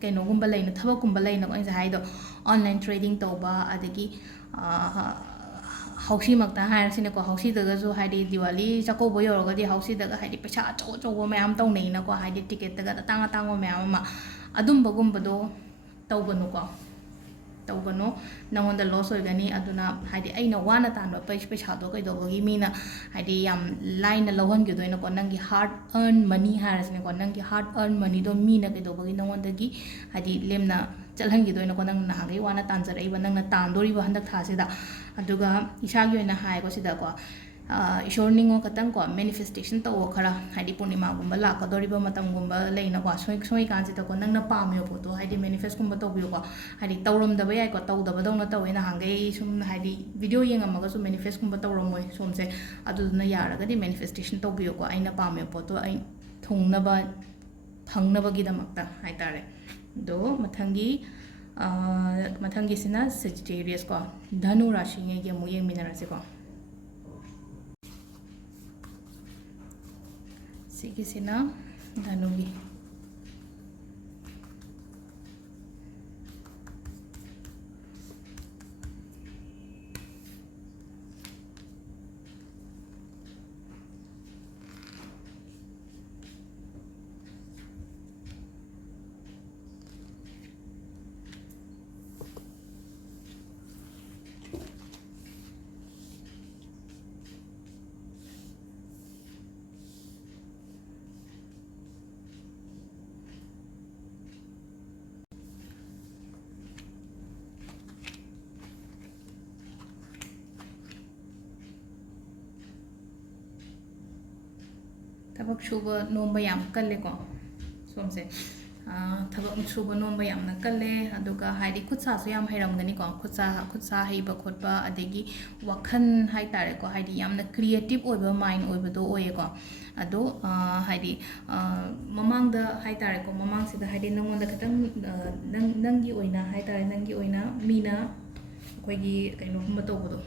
ꯀꯩꯅꯣꯒꯨꯝꯕ ꯂꯩꯅ ꯊꯕꯛꯀꯨꯝꯕ ꯂꯩꯅꯀꯣ ꯑꯩꯅ ꯍꯥꯏꯗꯣ ꯑꯣꯟꯂꯥꯏꯟ ꯇ꯭ꯔꯦꯗꯤꯡ ꯇꯧꯕ ꯑꯗꯒꯤ ꯍꯥꯎꯁꯤꯃꯛꯇ ꯍꯥꯏꯔꯁꯤꯅꯦꯀꯣ ꯍꯥꯎꯁꯤꯗꯒꯁꯨ ꯍꯥꯏꯗꯤ ꯗꯤꯋꯥꯂꯤ ꯆꯥꯛꯀꯧꯕ ꯌꯧꯔꯒꯗꯤ ꯍꯥꯎꯁꯤꯗꯒ ꯍꯥꯏꯗꯤ ꯄꯩꯁꯥ ꯑꯆꯧ ꯑꯆꯧꯕ ꯃꯌꯥꯝ ꯇꯧꯅꯩꯅꯀꯣ ꯍꯥꯏꯗꯤ ꯇꯤꯀꯦꯠꯇꯒ ꯑꯇꯥꯡ ꯑꯇꯥꯡꯕ ꯃꯌꯥꯝ ꯑꯃ ꯑꯗꯨꯝꯕꯒꯨꯝꯕꯗꯣ ꯇꯧꯒꯅꯨꯀꯣ ꯇꯧꯒꯅꯨ ꯅꯪꯉꯣꯟꯗ ꯂꯣꯁ ꯑꯣꯏꯒꯅꯤ ꯑꯗꯨꯅ ꯍꯥꯏꯗꯤ ꯑꯩꯅ ꯋꯥꯅ ꯇꯥꯟꯕ ꯄꯩꯁꯥꯗꯣ ꯀꯩꯗꯧꯕꯒꯤ ꯃꯤꯅ ꯍꯥꯏꯗꯤ ꯌꯥꯝ ꯂꯥꯏꯅ ꯂꯧꯍꯟꯈꯤꯗꯣꯏꯅꯣꯀꯣ ꯅꯪꯒꯤ ꯍꯥꯔꯠ ꯑꯔꯟ ꯃꯅꯤ ꯍꯥꯏꯔꯁꯤꯅꯦꯀꯣ ꯅꯪꯒꯤ ꯍꯥꯔꯠ ꯑꯔꯟ ꯃꯅꯤꯗꯣ ꯃꯤꯅ ꯀꯩꯗꯧꯕꯒꯤ ꯅꯪꯉꯣꯟꯗꯒꯤ ꯍꯥꯏꯗꯤ ꯂꯦꯝꯅ ꯆꯠꯍꯟꯈꯤꯗꯣꯏꯅꯣꯀꯣ ꯅꯪꯅ ꯅꯍꯥꯟꯈꯩ ꯋꯥꯅ ꯇꯥꯟꯖꯔꯛꯏꯕ ꯅꯪꯅ ꯇꯥꯟꯗꯣꯔꯤꯕ ꯍꯟꯗꯛ ꯊꯥꯁꯤꯗ ꯑꯗꯨꯒ ꯏꯁꯥꯒꯤ ꯑꯣꯏꯅ ꯍꯥꯏꯀꯣ ꯁꯤꯗꯀꯣ ꯏꯁꯣꯔ ꯅꯤꯡꯉꯣ ꯈꯇꯪꯀꯣ ꯃꯦꯅꯤꯐꯦꯁꯇꯦꯁꯟ ꯇꯧꯋꯣ ꯈꯔ ꯍꯥꯏꯗꯤ ꯄꯨꯔꯅꯤꯃꯥꯒꯨꯝꯕ ꯂꯥꯛꯀꯗꯧꯔꯤꯕ ꯃꯇꯝꯒꯨꯝꯕ ꯂꯩꯅꯀꯣ ꯁꯣꯏꯀꯥꯟꯁꯤꯗꯀꯣ ꯅꯪꯅ ꯄꯥꯝꯃꯤꯕ ꯄꯣꯠꯇꯣ ꯍꯥꯏꯗꯤ ꯃꯦꯅꯤꯐꯦꯁꯀꯨꯝꯕ ꯇꯧꯕꯤꯌꯨꯀꯣ ꯍꯥꯏꯗꯤ ꯇꯧꯔꯝꯗꯕ ꯌꯥꯏꯀꯣ ꯇꯧꯗꯕꯗꯧꯅ ꯇꯧꯋꯦ ꯅꯍꯥꯟꯈꯩ ꯁꯨꯝ ꯍꯥꯏꯗꯤ ꯚꯤꯗꯤꯑꯣ ꯌꯦꯡꯉꯝꯃꯒꯁꯨ ꯃꯦꯅꯤꯐꯦꯁꯀꯨꯝꯕ ꯇꯧꯔꯝꯃꯣꯏ ꯁꯣꯝꯁꯦ ꯑꯗꯨꯗꯨꯅ ꯌꯥꯔꯒꯗꯤ ꯃꯦꯅꯤꯐꯦꯁꯇꯦꯁꯟ ꯇꯧꯕꯤꯌꯨꯀꯣ ꯑꯩꯅ ꯄꯥꯝꯃꯤꯕ ꯄꯣꯠꯇꯣ ꯑꯩ ꯊꯨꯡꯅꯕ ꯐꯪꯅꯕꯒꯤꯗꯃꯛꯇ ꯍꯥꯏꯇꯥꯔꯦ ꯑꯗꯣ ꯃꯊꯪꯒꯤꯁꯤꯅ ꯁꯦꯖꯤꯇꯦꯔꯤꯌꯁ ꯀꯣ ꯙꯅꯨ ꯔꯥಶꯤꯉꯩꯒꯤ ꯑꯃꯨꯛ ꯌꯦꯡꯃꯤꯟꯅꯔꯁꯤꯀꯣ ꯁꯤꯒꯤꯁꯤꯅ ꯙꯅꯨꯒꯤ ꯊꯕꯛ ꯁꯨꯕ ꯅꯣꯝꯕ ꯌꯥꯝ ꯀꯜꯂꯦꯀꯣ ꯁꯣꯝꯁꯦ ꯊꯕꯛ ꯁꯨꯕ ꯅꯣꯝꯕ ꯌꯥꯝꯅ ꯀꯜꯂꯦ ꯑꯗꯨꯒ ꯍꯥꯏꯗꯤ ꯈꯨꯠ ꯁꯥꯁꯨ ꯌꯥꯝ ꯍꯩꯔꯝꯒꯅꯤꯀꯣ ꯈꯨꯠ ꯁꯥ ꯍꯩꯕ ꯈꯣꯠꯄ ꯑꯗꯒꯤ ꯋꯥꯈꯜ ꯍꯥꯏꯇꯥꯔꯦꯀꯣ ꯍꯥꯏꯗꯤ ꯌꯥꯝꯅ ꯀ꯭ꯔꯤꯌꯦꯇꯤꯞ ꯑꯣꯏꯕ ꯃꯥꯏꯟ ꯑꯣꯏꯕꯗꯣ ꯑꯣꯏꯌꯦꯀꯣ ꯑꯗꯣ ꯍꯥꯏꯗꯤ ꯃꯃꯥꯡꯗ ꯍꯥꯏꯇꯥꯔꯦꯀꯣ ꯃꯃꯥꯡꯁꯤꯗ ꯍꯥꯏꯗꯤ ꯅꯪꯉꯣꯟꯗ ꯈꯤꯇꯪ ꯅꯪꯒꯤ ꯑꯣꯏꯅ ꯍꯥꯏꯇꯥꯔꯦ ꯅꯪꯒꯤ ꯑꯣꯏꯅ ꯃꯤꯅ ꯑꯩꯈꯣꯏꯒꯤ ꯀꯩꯅꯣꯒꯨꯝꯕ ꯇꯧꯕꯗꯣ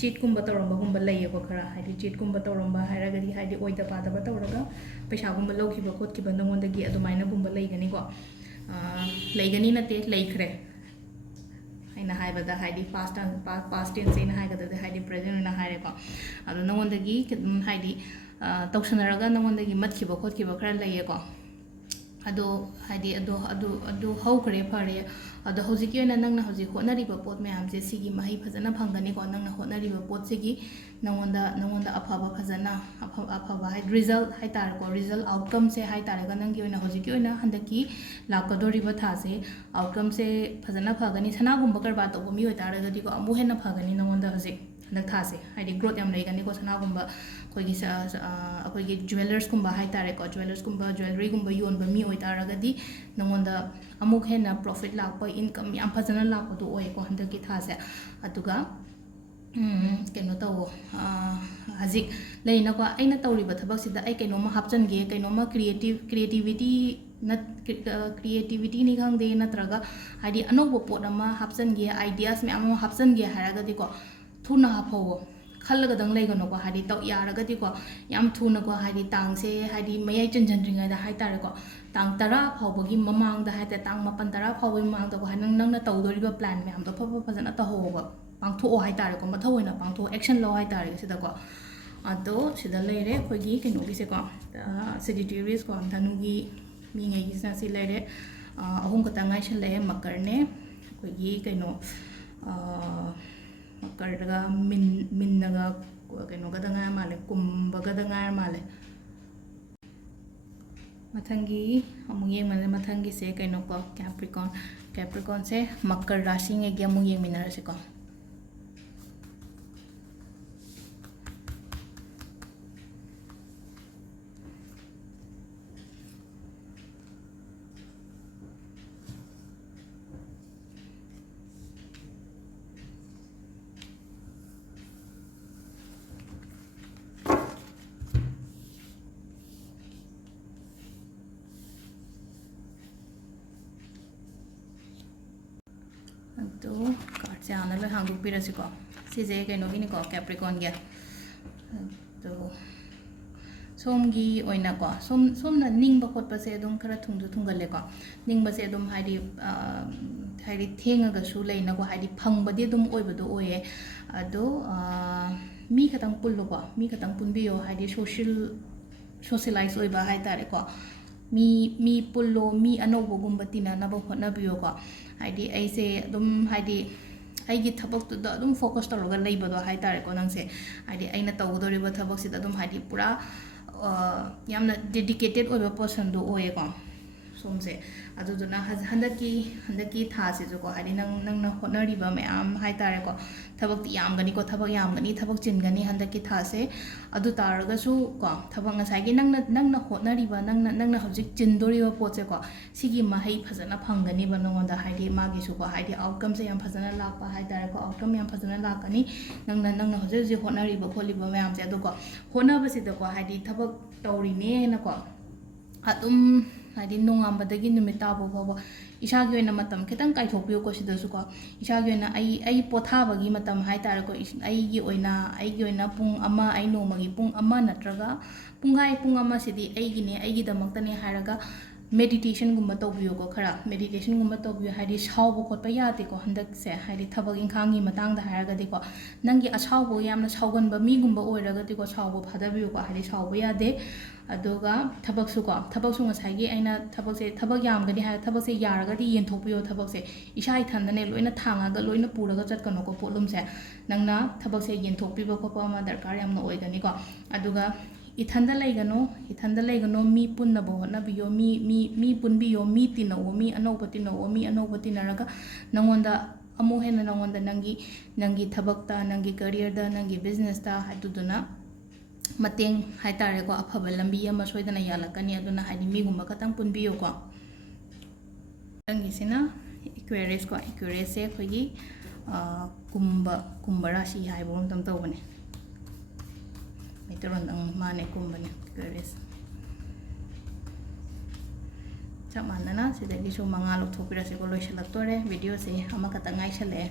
ꯆꯤꯠꯀꯨꯝꯕ ꯇꯧꯔꯝꯕꯒꯨꯝꯕ ꯂꯩꯌꯦꯕ ꯈꯔ ꯍꯥꯏꯗꯤ ꯆꯤꯠꯀꯨꯝꯕ ꯇꯧꯔꯝꯕ ꯍꯥꯏꯔꯒꯗꯤ ꯍꯥꯏꯗꯤ ꯑꯣꯏꯗ ꯄꯥꯗꯕ ꯇꯧꯔꯒ ꯄꯩꯁꯥꯒꯨꯝꯕ ꯂꯧꯈꯤꯕ ꯈꯣꯠꯈꯤꯕ ꯅꯪꯉꯣꯟꯗꯒꯤ ꯑꯗꯨꯃꯥꯏꯅꯒꯨꯝꯕ ꯂꯩꯒꯅꯤꯀꯣ ꯂꯩꯒꯅꯤ ꯅꯠꯇꯦ ꯂꯩꯈ꯭ꯔꯦ ꯑꯩꯅ ꯍꯥꯏꯕꯗ ꯍꯥꯏꯗꯤ ꯄꯥꯁ ꯇꯦꯟꯁ ꯑꯩꯅ ꯍꯥꯏꯒꯗꯕꯗꯤ ꯍꯥꯏꯗꯤ ꯄ꯭ꯔꯦꯖꯦꯟ ꯑꯣꯏꯅ ꯍꯥꯏꯔꯦꯀꯣ ꯑꯗꯣ ꯅꯪꯉꯣꯟꯗꯒꯤ ꯍꯥꯏꯗꯤ ꯇꯧꯁꯟꯅꯔꯒ ꯅꯪꯉꯣꯟꯗꯒꯤ ꯃꯠꯈꯤꯕ ꯈꯣꯠꯈꯤꯕ ꯈꯔ ꯂꯩꯌꯦꯀꯣ ꯑꯗꯣ ꯍꯥꯏꯗꯤ ꯑꯗꯨ ꯍꯧꯈ꯭ꯔꯦ ꯐꯔꯦ ꯑꯗꯣ ꯍꯧꯖꯤꯛꯀꯤ ꯑꯣꯏꯅ ꯅꯪꯅ ꯍꯧꯖꯤꯛ ꯍꯣꯠꯅꯔꯤꯕ ꯄꯣꯠ ꯃꯌꯥꯝꯁꯦ ꯁꯤꯒꯤ ꯃꯍꯩ ꯐꯖꯅ ꯐꯪꯒꯅꯤꯀꯣ ꯅꯪꯅ ꯍꯣꯠꯅꯔꯤꯕ ꯄꯣꯠꯁꯤꯒꯤ ꯅꯪꯉꯣꯟꯗ ꯑꯐꯕ ꯐꯖꯅ ꯑꯐꯕ ꯍꯥꯏꯗꯤ ꯔꯤꯖꯜ ꯍꯥꯏꯇꯥꯔꯦꯀꯣ ꯔꯤꯖꯜ ꯑꯥꯎꯠꯀꯝꯁꯦ ꯍꯥꯏꯇꯥꯔꯦꯀꯣ ꯅꯪꯒꯤ ꯑꯣꯏꯅ ꯍꯧꯖꯤꯛꯀꯤ ꯑꯣꯏꯅ ꯍꯟꯗꯛꯀꯤ ꯂꯥꯛꯀꯗꯧꯔꯤꯕ ꯊꯥꯁꯦ ꯑꯥꯎꯠꯀꯝꯁꯦ ꯐꯖꯅ ꯐꯒꯅꯤ ꯁꯅꯥꯒꯨꯝꯕ ꯀꯔꯕꯥꯔ ꯇꯧꯕ ꯃꯤ ꯑꯣꯏꯇꯥꯔꯒꯗꯤꯀꯣ ꯑꯃꯨꯛ ꯍꯦꯟꯅ ꯐꯒꯅꯤ ꯅꯪꯉꯣꯟꯗ ꯍꯧꯖꯤꯛ ꯍꯟꯗꯛ ꯊꯥꯁꯦ ꯍꯥꯏꯗꯤ ꯒ꯭ꯔꯣꯠ ꯌꯥꯝ ꯂꯩꯒꯅꯤꯀꯣ ꯁꯅꯥꯒꯨꯝꯕ ꯑꯩꯈꯣꯏꯒꯤ ꯖ꯭ꯋꯦꯂꯔꯁꯀꯨꯝꯕ ꯍꯥꯏꯇꯥꯔꯦꯀꯣ ꯖ꯭ꯋꯦꯂꯔꯁꯀꯨꯝꯕ ꯖ꯭ꯋꯦꯂꯔꯤꯒꯨꯝꯕ ꯌꯣꯟꯕ ꯃꯤ ꯑꯣꯏꯇꯥꯔꯒꯗꯤ ꯅꯪꯉꯣꯟꯗ ꯑꯃꯨꯛ ꯍꯦꯟꯅ ꯄ꯭ꯔꯣꯐꯤꯠ ꯂꯥꯛꯄ ꯏꯟꯀꯝ ꯌꯥꯝ ꯐꯖꯅ ꯂꯥꯛꯄꯗꯣ ꯑꯣꯏꯌꯦꯀꯣ ꯍꯟꯗꯛꯀꯤ ꯊꯥꯁꯦ ꯑꯗꯨꯒ ꯀꯩꯅꯣ ꯇꯧꯋꯣ ꯍꯧꯖꯤꯛ ꯂꯩꯅꯀꯣ ꯑꯩꯅ ꯇꯧꯔꯤꯕ ꯊꯕꯛꯁꯤꯗ ꯑꯩ ꯀꯩꯅꯣꯝꯃ ꯍꯥꯞꯆꯤꯟꯒꯦ ꯀꯩꯅꯣꯝꯃ ꯀ꯭रिꯌꯦꯇꯤꯕꯤꯇꯤꯅꯤ ꯈꯪꯗꯦ ꯅꯠꯇ꯭ꯔꯒ ꯍꯥꯏꯗꯤ ꯑꯅꯧꯕ ꯄꯣꯠ ꯑꯃ ꯍꯥꯞꯆꯤꯟꯒꯦ ꯑꯥꯏꯗꯤꯌꯥꯁ ꯃꯌꯥꯝ ꯑꯃ ꯍꯥꯞꯆꯤꯟꯒꯦ ꯍꯥꯏꯔꯒꯗꯤꯀꯣ ꯊꯨꯅ ꯍꯥꯞꯍꯧꯋꯣ ꯈꯜꯂꯒꯗꯪ ꯂꯩꯒꯅꯨꯀꯣ ꯍꯥꯏꯗꯤ ꯌꯥꯔꯒꯗꯤꯀꯣ ꯌꯥꯝ ꯊꯨꯅꯀꯣ ꯍꯥꯏꯗꯤ ꯇꯥꯡꯁꯦ ꯍꯥꯏꯗꯤ ꯃꯌꯥꯏ ꯆꯟꯁꯤꯟꯗ꯭ꯔꯤꯉꯩꯗ ꯍꯥꯏꯇꯥꯔꯦꯀꯣ ꯇꯥꯡ 10 ꯐꯥꯎꯕꯒꯤ ꯃꯃꯥꯡꯗ ꯍꯥꯏꯇꯥꯔꯦ ꯇꯥꯡ 9 10 ꯐꯥꯎꯕꯒꯤ ꯃꯃꯥꯡꯗꯀꯣ ꯅꯪꯅ ꯇꯧꯗꯣꯔꯤꯕ ꯄ꯭ꯂꯥꯟ ꯃꯌꯥꯝꯗꯣ ꯐꯖꯅ ꯇꯧꯍꯧꯕ ꯄꯥꯡꯊꯣꯛꯑꯣ ꯍꯥꯏꯇꯥꯔꯦꯀꯣ ꯃꯊꯧ ꯑꯣꯏꯅ ꯄꯥꯡꯊꯣꯛꯑꯣ ꯑꯦꯛꯁꯟ ꯂꯧ ꯍꯥꯏꯇꯥꯔꯦ ꯁꯤꯗꯀꯣ ꯑꯗꯣ ꯁꯤꯗ ꯂꯩꯔꯦ ꯑꯩꯈꯣꯏꯒꯤ ꯀꯩꯅꯣꯒꯤꯁꯦꯀꯣ ꯁꯦꯖꯤꯇꯦꯔꯤꯌꯁꯀꯣ ꯙꯅꯨꯒꯤ ꯃꯤꯉꯩꯒꯤꯁꯤꯅ ꯁꯤ ꯂꯩꯔꯦ ꯑꯍꯨꯝ ꯈꯛꯇꯪ ꯉꯥꯏꯁꯜꯂꯛꯑꯦ ꯃꯀꯔꯅꯦ ꯑꯩꯈꯣꯏꯒꯤ ꯀꯩꯅꯣ ꯃꯀꯔꯗꯒ ꯃꯤꯟꯅꯒ ꯀꯩꯅꯣꯒꯗ ꯉꯥꯏꯔ ꯃꯥꯜꯂꯦ ꯀꯨꯝꯕꯒꯗ ꯉꯥꯏꯔ ꯃꯥꯜꯂꯦ ꯃꯊꯪꯒꯤ ꯑꯃꯨꯛ ꯌꯦꯡꯕꯅ ꯃꯊꯪꯒꯤꯁꯦ ꯀꯩꯅꯣꯀꯣ ꯀꯦꯄ꯭ꯔꯤꯀꯣꯟꯁꯦ ꯃꯀꯔ ꯔꯥశꯤꯉꯩꯒꯤ ꯑꯃꯨꯛ ꯌꯦꯡꯃꯤꯟꯅꯔꯁꯤꯀꯣ ꯑꯗꯣ ꯀꯥꯔꯠꯁꯦ ꯍꯥꯟꯅ ꯂꯣꯏ ꯍꯥꯡꯗꯣꯛꯄꯤꯔꯁꯤꯀꯣ ꯁꯤꯁꯦ ꯀꯩꯅꯣꯒꯤꯅꯤꯀꯣ ꯀꯦꯄ꯭ꯔꯤꯀꯣꯟꯒꯤ ꯑꯗꯣ ꯁꯣꯝꯒꯤ ꯑꯣꯏꯅꯀꯣ ꯁꯣꯝꯅ ꯅꯤꯡꯕ ꯈꯣꯠꯄꯁꯦ ꯑꯗꯨꯝ ꯈꯔ ꯊꯨꯡꯒꯜꯂꯦꯀꯣ ꯅꯤꯡꯕꯁꯦ ꯑꯗꯨꯝ ꯍꯥꯏꯗꯤ ꯊꯦꯡꯉꯒꯁꯨ ꯂꯩꯅꯀꯣ ꯍꯥꯏꯗꯤ ꯐꯪꯕꯗꯤ ꯑꯗꯨꯝ ꯑꯣꯏꯕꯗꯣ ꯑꯣꯏꯌꯦ ꯑꯗꯣ ꯃꯤ ꯈꯇꯪ ꯄꯨꯜꯂꯨꯀꯣ ꯃꯤ ꯈꯇꯪ ꯄꯨꯟꯕꯤꯌꯣ ꯍꯥꯏꯗꯤ ꯁꯣꯁꯤꯌꯦꯂꯥꯏꯁ ꯑꯣꯏꯕ ꯍꯥꯏꯇꯥꯔꯦꯀꯣ ꯃꯤ ꯄꯨꯜꯂꯣ ꯃꯤ ꯑꯅꯧꯕꯒꯨꯝꯕ ꯇꯤꯟꯅꯅꯕ ꯍꯣꯠꯅꯕꯤꯌꯣꯀꯣ ꯍꯥꯏꯗꯤ ꯑꯩꯁꯦ ꯑꯗꯨꯝ ꯍꯥꯏꯗꯤ ꯑꯩꯒꯤ ꯊꯕꯛꯇꯨꯗ ꯑꯗꯨꯝ ꯐꯣꯀꯁ ꯇꯧꯔꯒ ꯂꯩꯕꯗꯣ ꯍꯥꯏꯇꯥꯔꯦꯀꯣ ꯅꯪꯁꯦ ꯍꯥꯏꯗꯤ ꯑꯩꯅ ꯇꯧꯒꯗꯧꯔꯤꯕ ꯊꯕꯛꯁꯤꯗ ꯑꯗꯨꯝ ꯍꯥꯏꯗꯤ ꯄꯨꯔꯥ ꯌꯥꯝꯅ ꯗꯦꯗꯤꯀꯦꯇꯦꯠ ꯑꯣꯏꯕ ꯄꯔꯁꯟꯗꯣ ꯑꯣꯏꯌꯦꯀꯣ ꯁꯣꯝꯁꯦ ꯑꯗꯨꯗꯨꯅ ꯍꯟꯗꯛꯀꯤ ꯊꯥꯁꯤꯁꯨꯀꯣ ꯍꯥꯏꯗꯤ ꯅꯪꯅ ꯍꯣꯠꯅꯔꯤꯕ ꯃꯌꯥꯝ ꯍꯥꯏꯇꯥꯔꯦꯀꯣ ꯊꯕꯛꯇꯤ ꯌꯥꯝꯒꯅꯤꯀꯣ ꯊꯕꯛ ꯌꯥꯝꯒꯅꯤ ಥꯕꯛ ꯆꯤꯟꯒꯅꯤ ꯍꯟꯗꯛꯀꯤ ꯊꯥꯁꯦ ꯑꯗꯨ ꯇꯥꯔꯒꯁꯨ ꯀꯣ ꯊꯕꯛ ꯉꯁꯥꯏꯒꯤ ꯅꯪꯅ ꯍꯣꯠꯅꯔꯤꯕ ꯅꯪꯅ ꯍꯧꯖꯤꯛ ꯆꯤꯟꯗꯣꯔꯤꯕ ꯄꯣꯠꯁꯦꯀꯣ ꯁꯤꯒꯤ ꯃꯍꯩ ꯐꯖꯅ ꯐꯪꯒꯅꯤꯕ ꯅꯉꯣꯟꯗ ꯍꯥꯏꯗꯤ ꯃꯥꯒꯤꯁꯨꯀꯣ ꯍꯥꯏꯗꯤ ꯑꯥꯎꯠꯀꯝꯁꯦ ꯌꯥꯝ ꯐꯖꯅ ꯂꯥꯛꯄ ꯍꯥꯏꯇꯥꯔꯦꯀꯣ ꯑꯥꯎꯠꯀꯝ ꯌꯥꯝ ꯐꯖꯅ ꯂꯥꯛꯀꯅꯤ ꯅꯪꯅ ꯍꯧꯖꯤꯛ ꯍꯣꯠꯅꯔꯤꯕ ꯈꯣꯠꯂꯤꯕ ꯃꯌꯥꯝꯁꯦ ꯑꯗꯨꯀꯣ ꯍꯣꯠꯅꯕꯁꯤꯗꯀꯣ ꯍꯥꯏꯗꯤ ꯊꯕꯛ ꯇꯧꯔꯤꯅꯦꯅꯀꯣ ꯑꯗꯨꯝ ꯍꯥꯏꯗꯤ ꯅꯣꯡꯉꯥꯟꯕꯗꯒꯤ ꯅꯨꯃꯤꯠ ꯇꯥꯕ ꯐꯥꯎꯕ ꯏꯁꯥꯒꯤ ꯑꯣꯏꯅ ꯃꯇꯝ ꯈꯤꯇꯪ ꯀꯥꯏꯊꯣꯛꯄꯤꯌꯨꯀꯣ ꯁꯤꯗꯁꯨꯀꯣ ꯏꯁꯥꯒꯤ ꯑꯣꯏꯅ ꯑꯩ ꯄꯣꯊꯥꯕꯒꯤ ꯃꯇꯝ ꯍꯥꯏꯇꯥꯔꯦꯀꯣ ꯑꯩꯒꯤ ꯑꯣꯏꯅ ꯄꯨꯡ ꯑꯃ ꯑꯩ ꯅꯣꯡꯃꯒꯤ ꯄꯨꯡ ꯑꯃ ꯅꯠꯇ꯭ꯔꯒ ꯄꯨꯡ ꯑꯃꯁꯤꯗꯤ ꯑꯩꯒꯤꯅꯦ ꯑꯩꯒꯤꯗꯃꯛꯇꯅꯦ ꯍꯥꯏꯔꯒ ꯃꯦꯗꯤꯇꯦꯁꯟꯒꯨꯝꯕ ꯇꯧꯕꯤꯌꯨꯀꯣ ꯈꯔ ꯃꯦꯗꯤꯇꯦꯁꯟꯒꯨꯝꯕ ꯇꯧꯕꯤꯌꯨ ꯍꯥꯏꯗꯤ ꯁꯥꯎꯕ ꯈꯣꯠꯄ ꯌꯥꯗꯦꯀꯣ ꯍꯟꯗꯛꯁꯦ ꯍꯥꯏꯗꯤ ꯊꯕꯛ ꯏꯪꯈꯥꯡꯒꯤ ꯃꯇꯥꯡꯗ ꯍꯥꯏꯔꯒꯗꯤꯀꯣ ꯅꯪꯒꯤ ꯑꯁꯥꯎꯕ ꯌꯥꯝꯅ ꯁꯥꯎꯒꯟꯕ ꯃꯤꯒꯨꯝꯕ ꯑꯣꯏꯔꯒꯗꯤꯀꯣ ꯁꯥꯎꯕ ꯐꯥꯗꯕꯤꯌꯨꯀꯣ ꯍꯥꯏꯗꯤ ꯁꯥꯎꯕ ꯌꯥꯗꯦ ꯑꯗꯨꯒ ꯊꯕꯛꯁꯨ ꯉꯁꯥꯏꯒꯤ ꯑꯩꯅ ꯊꯕꯛ ꯌꯥꯝꯒꯅꯤ ꯍꯥꯏꯔ ꯊꯕꯛꯁꯦ ꯌꯥꯔꯒꯗꯤ ꯌꯦꯟꯊꯣꯛꯄꯤꯌꯣ ꯊꯕꯛꯁꯦ ꯏꯁꯥ ꯏꯊꯟꯗꯅꯦ ꯂꯣꯏꯅ ꯊꯥꯡꯉꯒ ꯂꯣꯏꯅ ꯄꯨꯔꯒ ꯆꯠꯀꯅꯣꯀꯣ ꯄꯣꯠꯂꯨꯝꯁꯦ ꯅꯪꯅ ꯊꯕꯛꯁꯦ ꯌꯦꯟꯊꯣꯛꯄꯤꯕ ꯈꯣꯠꯄ ꯑꯃ ꯗꯔꯀꯥꯔ ꯌꯥꯝꯅ ꯑꯣꯏꯒꯅꯤꯀꯣ ꯑꯗꯨꯒ ꯏꯊꯟꯗ ꯂꯩꯒꯅꯣ ꯃꯤ ꯄꯨꯟꯅꯕ ꯍꯣꯠꯅꯕꯤꯌꯣ ꯃꯤ ꯄꯨꯟꯕꯤꯌꯣ ꯃꯤ ꯇꯤꯟꯅꯧꯑꯣ ꯃꯤ ꯑꯅꯧꯕ ꯇꯤꯟꯅꯔꯒ ꯅꯉꯣꯟꯗ ꯑꯃꯨꯛ ꯍꯦꯟꯅ ꯅꯉꯣꯟꯗ ꯅꯪꯒꯤ ꯊꯕꯛꯇ ꯅꯪꯒꯤ ꯀꯔꯤꯌꯔꯗ ꯅꯪꯒꯤ ꯕꯤꯖꯤꯅꯦꯁꯇ ꯍꯥꯏꯗꯨꯗꯨꯅ ꯃꯇꯦꯡ ꯍꯥꯏꯇꯥꯔꯦꯀꯣ ꯑꯐꯕ ꯂꯝꯕꯤ ꯑꯃ ꯁꯣꯏꯗꯅ ꯌꯥꯜꯂꯛꯀꯅꯤ ꯑꯗꯨꯅ ꯍꯥꯏꯗꯤ ꯃꯤꯒꯨꯝꯕ ꯈꯇꯪ ꯄꯨꯟꯕꯤꯌꯨꯀꯣ ꯅꯪꯒꯤꯁꯤꯅ ꯏꯀ꯭ꯋꯦꯔꯤꯌꯁꯁꯦ ꯑꯩꯈꯣꯏꯒꯤ ꯀꯨꯝꯕ ꯔꯥಶꯤ ꯍꯥꯏꯕ ꯑꯃꯇꯪ ꯇꯧꯕꯅꯦ ꯃꯩꯇꯩꯂꯣꯟꯗ ꯃꯥꯅꯦ ꯀꯨꯝꯕꯅꯦꯏꯀ꯭ꯋꯦꯔꯤꯌꯁ ꯆꯞ ꯃꯥꯟꯅꯅ ꯁꯤꯗꯒꯤꯁꯨ 5 ꯂꯧꯊꯣꯛꯄꯤꯔꯁꯤꯀꯣ ꯂꯣꯏꯁꯤꯜꯂꯛꯇꯣꯔꯦ ꯚꯤꯗꯤꯑꯣꯁꯦ ꯑꯃꯈꯛꯇꯪ ꯉꯥꯏꯁꯜꯂꯛꯑꯦ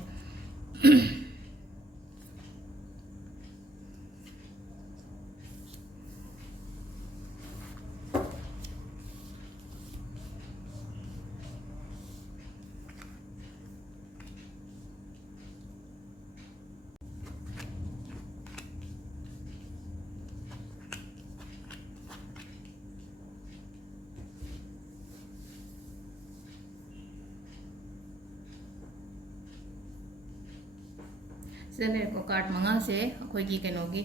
ꯁꯤꯗ ꯂꯩꯔꯦꯀꯣ ꯀꯥꯔꯠ 5ꯁꯦ ꯑꯩꯈꯣꯏꯒꯤ ꯀꯩꯅꯣꯒꯤ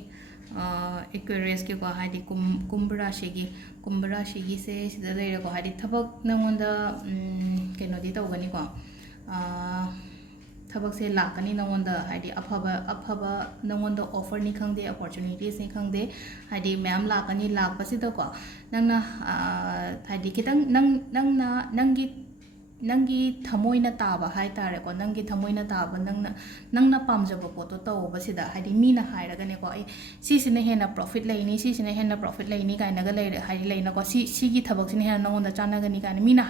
ꯏꯀ꯭ꯋꯦꯔꯤꯌꯁꯀꯤꯀꯣ ꯍꯥꯏꯗꯤ ꯀꯨꯝꯚ ꯔꯥಶꯤꯒꯤꯁꯦ ꯁꯤꯗ ꯂꯩꯔꯦꯀꯣ ꯍꯥꯏꯗꯤ ꯊꯕꯛ ꯅꯉꯣꯟꯗ ꯀꯩꯅꯣꯗꯤ ꯇꯧꯒꯅꯤꯀꯣ ꯊꯕꯛꯁꯦ ꯂꯥꯛꯀꯅꯤ ꯅꯉꯣꯟꯗ ꯍꯥꯏꯗꯤ ꯑꯐꯕ ꯅꯉꯣꯟꯗ ꯑꯣꯐꯔꯅꯤ ꯈꯪꯗꯦ ꯑꯣꯄꯣꯔꯆꯨꯅꯤꯇꯤꯁꯅꯤ ꯈꯪꯗꯦ ꯍꯥꯏꯗꯤ ꯃꯌꯥꯝ ꯂꯥꯛꯀꯅꯤ ꯂꯥꯛꯄꯁꯤꯗꯀꯣ ꯅꯪꯅ ꯍꯥꯏꯗꯤ ꯈꯤꯇꯪ ꯅꯪꯒꯤ ꯊꯃꯣꯏꯅ ꯇꯥꯕ ꯍꯥꯏꯇꯥꯔꯦꯀꯣ ꯅꯪꯒꯤ ꯊꯃꯣꯏꯅ ꯇꯥꯕ ꯅꯪꯅ ꯄꯥꯝꯖꯕ ꯄꯣꯠꯇꯣ ꯇꯧꯕꯁꯤꯗ ꯍꯥꯏꯗꯤ ꯃꯤꯅ ꯍꯥꯏꯔꯒꯅꯦꯀꯣ ꯁꯤꯁꯤꯅ ꯍꯦꯟꯅ ꯄ꯭ꯔꯣꯐꯤꯠ ꯂꯩꯅꯤ ꯀꯥꯏꯅꯒ ꯂꯩꯔꯦ ꯍꯥꯏꯗꯤ ꯂꯩꯅꯀꯣ ꯁꯤꯒꯤ ꯊꯕꯛꯁꯤꯅ ꯍꯦꯟꯅ ꯅꯉꯣꯟꯗ ꯆꯥꯟꯅꯒꯅꯤ ꯀꯥꯏꯅ ꯃꯤꯅ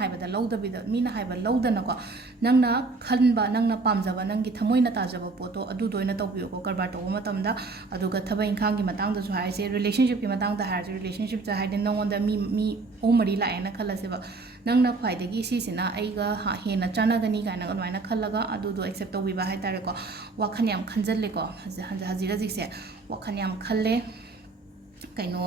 ꯍꯥꯏꯕ ꯂꯧꯗꯅꯀꯣ ꯅꯪꯅ ꯈꯟꯕ ꯅꯪꯅ ꯄꯥꯝꯖꯕ ꯅꯪꯒꯤ ꯊꯃꯣꯏꯅ ꯇꯥꯖꯕ ꯄꯣꯠꯇꯣ ꯑꯗꯨꯗꯣ ꯑꯣꯏꯅ ꯇꯧꯕꯤꯌꯨꯀꯣ ꯀꯔꯕꯥꯔ ꯇꯧꯕ ꯃꯇꯝꯗ ꯑꯗꯨꯒ ꯊꯕꯛ ꯏꯪꯈꯥꯡꯒꯤ ꯃꯇꯥꯡꯗꯁꯨ ꯍꯥꯏꯔꯤꯁꯦ ꯔꯤꯂꯦꯁꯟꯁꯤꯞꯀꯤ ꯃꯇꯥꯡꯗ ꯍꯥꯏꯔꯁꯦ ꯔꯤꯂꯦꯁꯟꯁꯤꯞꯇ ꯍꯥꯏꯗꯤ ꯅꯉꯣꯟꯗ ꯃꯤ 3-4 ꯂꯥꯛꯑꯦꯅ ꯈꯜꯂꯁꯦꯕ ꯅꯪꯅ ꯈ꯭ꯋꯥꯏꯗꯒꯤ ꯁꯤꯁꯤꯅ ꯑꯩꯒ ꯍꯦꯟꯅ ꯆꯥꯟꯅꯒꯅꯤ ꯀꯥꯏꯅ ꯑꯗꯨꯃꯥꯏꯅ ꯈꯜꯂꯒ ꯑꯗꯨꯗꯣ ꯑꯦꯛꯁꯦꯞ ꯇꯧꯕꯤꯕ ꯍꯥꯏꯇꯥꯔꯦꯀꯣ ꯋꯥꯈꯜ ꯌꯥꯝ ꯈꯟꯖꯜꯂꯦꯀꯣ ꯍꯧꯖꯤꯛꯁꯦ ꯋꯥꯈꯜ ꯌꯥꯝ ꯈꯜꯂꯦ ꯀꯩꯅꯣ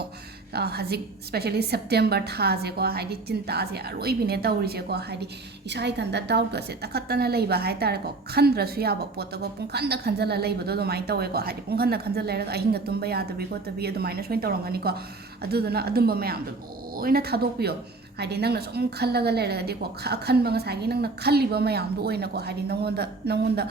ꯍꯧꯖꯤꯛ ꯁ꯭ꯄꯦꯁꯦꯜꯂꯤ ꯁꯦꯞꯇꯦꯝꯕꯔ ꯊꯥꯁꯦꯀꯣ ꯍꯥꯏꯗꯤ ꯆꯤꯟꯇꯥꯁꯦ ꯑꯔꯣꯏꯕꯤꯅꯦ ꯇꯧꯔꯤꯁꯦꯀꯣ ꯍꯥꯏꯗꯤ ꯏꯁꯥ ꯏꯊꯟꯇ ꯗꯥꯎꯠꯀꯁꯦ ꯇꯛꯈꯠꯇꯅ ꯂꯩꯕ ꯍꯥꯏꯇꯥꯔꯦꯀꯣ ꯈꯟꯗ꯭ꯔꯁꯨ ꯌꯥꯕ ꯄꯣꯠꯇꯀꯣ ꯄꯨꯡꯈꯟꯗ ꯈꯟꯖꯜꯂ ꯂꯩꯕꯗꯣ ꯑꯗꯨꯃꯥꯏꯅ ꯇꯧꯋꯦꯀꯣ ꯍꯥꯏꯗꯤ ꯄꯨꯡꯈꯟꯗ ꯈꯟꯖꯜ ꯂꯩꯔꯒ ꯑꯍꯤꯡꯒ ꯇꯨꯝꯕ ꯌꯥꯗꯕꯤ ꯈꯣꯠꯇꯕꯤ ꯑꯗꯨꯃꯥꯏꯅ ꯁꯣꯏꯅ ꯇꯧꯔꯝꯒꯅꯤꯀꯣ ꯑꯗꯨꯗꯨꯅ ꯑꯗꯨꯝꯕ ꯃꯌꯥꯝꯗꯣ ꯂꯣꯏꯅ ꯊꯥꯗꯣꯛꯄꯤꯌꯣ ꯍꯥꯏꯗꯤ ꯅꯪꯅ ꯁꯨꯝ ꯈꯜꯂꯒ ꯂꯩꯔꯒꯗꯤꯀꯣ ꯑꯈꯟꯕ ꯉꯁꯥꯏꯒꯤ ꯅꯪꯅ ꯈꯜꯂꯤꯕ ꯃꯌꯥꯝꯗꯣ ꯑꯣꯏꯅꯀꯣ ꯍꯥꯏꯗꯤ ꯅꯉꯣꯟꯗ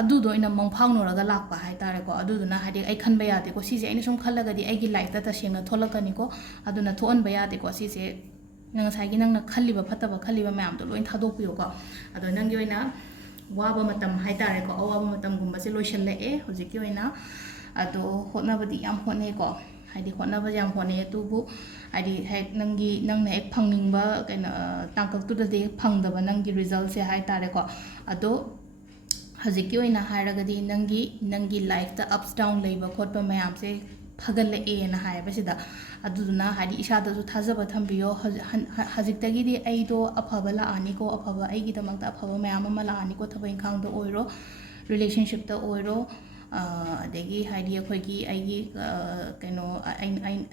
ꯑꯗꯨꯗꯣ ꯑꯣꯏꯅ ꯃꯪꯐꯥꯎꯅꯔꯒ ꯂꯥꯛꯄ ꯍꯥꯏꯇꯥꯔꯦꯀꯣ ꯑꯗꯨꯗꯨꯅ ꯍꯥꯏꯗꯤ ꯑꯩ ꯈꯟꯕ ꯌꯥꯗꯦꯀꯣ ꯁꯤꯁꯦ ꯑꯩꯅ ꯁꯨꯝ ꯈꯜꯂꯒꯗꯤ ꯑꯩꯒꯤ ꯂꯥꯏꯐꯇ ꯇꯁꯦꯡꯅ ꯊꯣꯛꯂꯛꯀꯅꯤꯀꯣ ꯑꯗꯨꯅ ꯊꯣꯛꯍꯟꯕ ꯌꯥꯗꯦꯀꯣ ꯁꯤꯁꯦ ꯉꯁꯥꯏꯒꯤ ꯅꯪꯅ ꯈꯜꯂꯤꯕ ꯐꯠꯇꯕ ꯈꯜꯂꯤꯕ ꯃꯌꯥꯝꯗꯣ ꯂꯣꯏ ꯊꯥꯗꯣꯛꯄꯤꯌꯣꯀꯣ ꯑꯗꯣ ꯅꯪꯒꯤ ꯑꯣꯏꯅ ꯋꯥꯕ ꯃꯇꯝ ꯍꯥꯏꯇꯥꯔꯦꯀꯣ ꯑꯋꯥꯕ ꯃꯇꯝꯒꯨꯝꯕꯁꯦ ꯂꯣꯏꯁꯤꯜꯂꯛꯑꯦ ꯍꯧꯖꯤꯛꯀꯤ ꯑꯣꯏꯅ ꯑꯗꯣ ꯍꯣꯠꯅꯕꯗꯤ ꯌꯥम ꯍꯣꯠꯅꯩꯀꯣ ꯍꯥꯏꯗꯤ ꯍꯣꯠꯅꯕ ꯌꯥꯝ ꯍꯣꯠꯅꯩ ꯑꯗꯨꯕꯨ ꯍꯥꯏꯗꯤ ꯍꯦꯛ ꯅꯪꯅ ꯍꯦꯛ ꯐꯪꯅꯤꯡꯕ ꯀꯩꯅꯣ ꯇꯥꯡꯀꯛꯇꯨꯗꯗꯤ ꯐꯪꯗꯕ ꯅꯪꯒꯤ ꯔꯤꯖꯜꯠꯁꯦ ꯍꯥꯏꯇꯥꯔꯦꯀꯣ ꯑꯗꯣ ꯍꯧꯖꯤꯛꯀꯤ ꯑꯣꯏꯅ ꯍꯥꯏꯔꯒꯗꯤ ꯅꯪꯒꯤ ꯂꯥꯏꯐꯇ ꯑꯞꯁ ꯗꯥꯎꯟ ꯂꯩꯕ ꯈꯣꯠꯄ ꯃꯌꯥꯝꯁꯦ ꯐꯒꯠꯂꯛꯑꯦꯅ ꯍꯥꯏꯕꯁꯤꯗ ꯑꯗꯨꯗꯨꯅ ꯍꯥꯏꯗꯤ ꯏꯁꯥꯗꯁꯨ ꯊꯥꯖꯕ ꯊꯝꯕꯤꯌꯣ ꯍꯧꯖꯤꯛꯇꯒꯤꯗꯤ ꯑꯩꯗꯣ ꯑꯐꯕ ꯂꯥꯛꯑꯅꯤꯀꯣ ꯑꯐꯕ ꯑꯩꯒꯤꯗꯃꯛꯇ ꯑꯐꯕ ꯃꯌꯥꯝ ꯑꯃ ꯂꯥꯛꯑꯅꯤꯀꯣ ꯊꯕꯛ ꯏꯪꯈꯥꯡꯗ ꯑꯣꯏꯔꯣ ꯔꯤꯂꯦꯁꯟꯁꯤꯞꯇ ꯑꯣꯏꯔോ ꯑꯗꯒꯤ ꯍꯥꯏꯗꯤ ꯑꯩꯒꯤ ꯀꯩꯅꯣ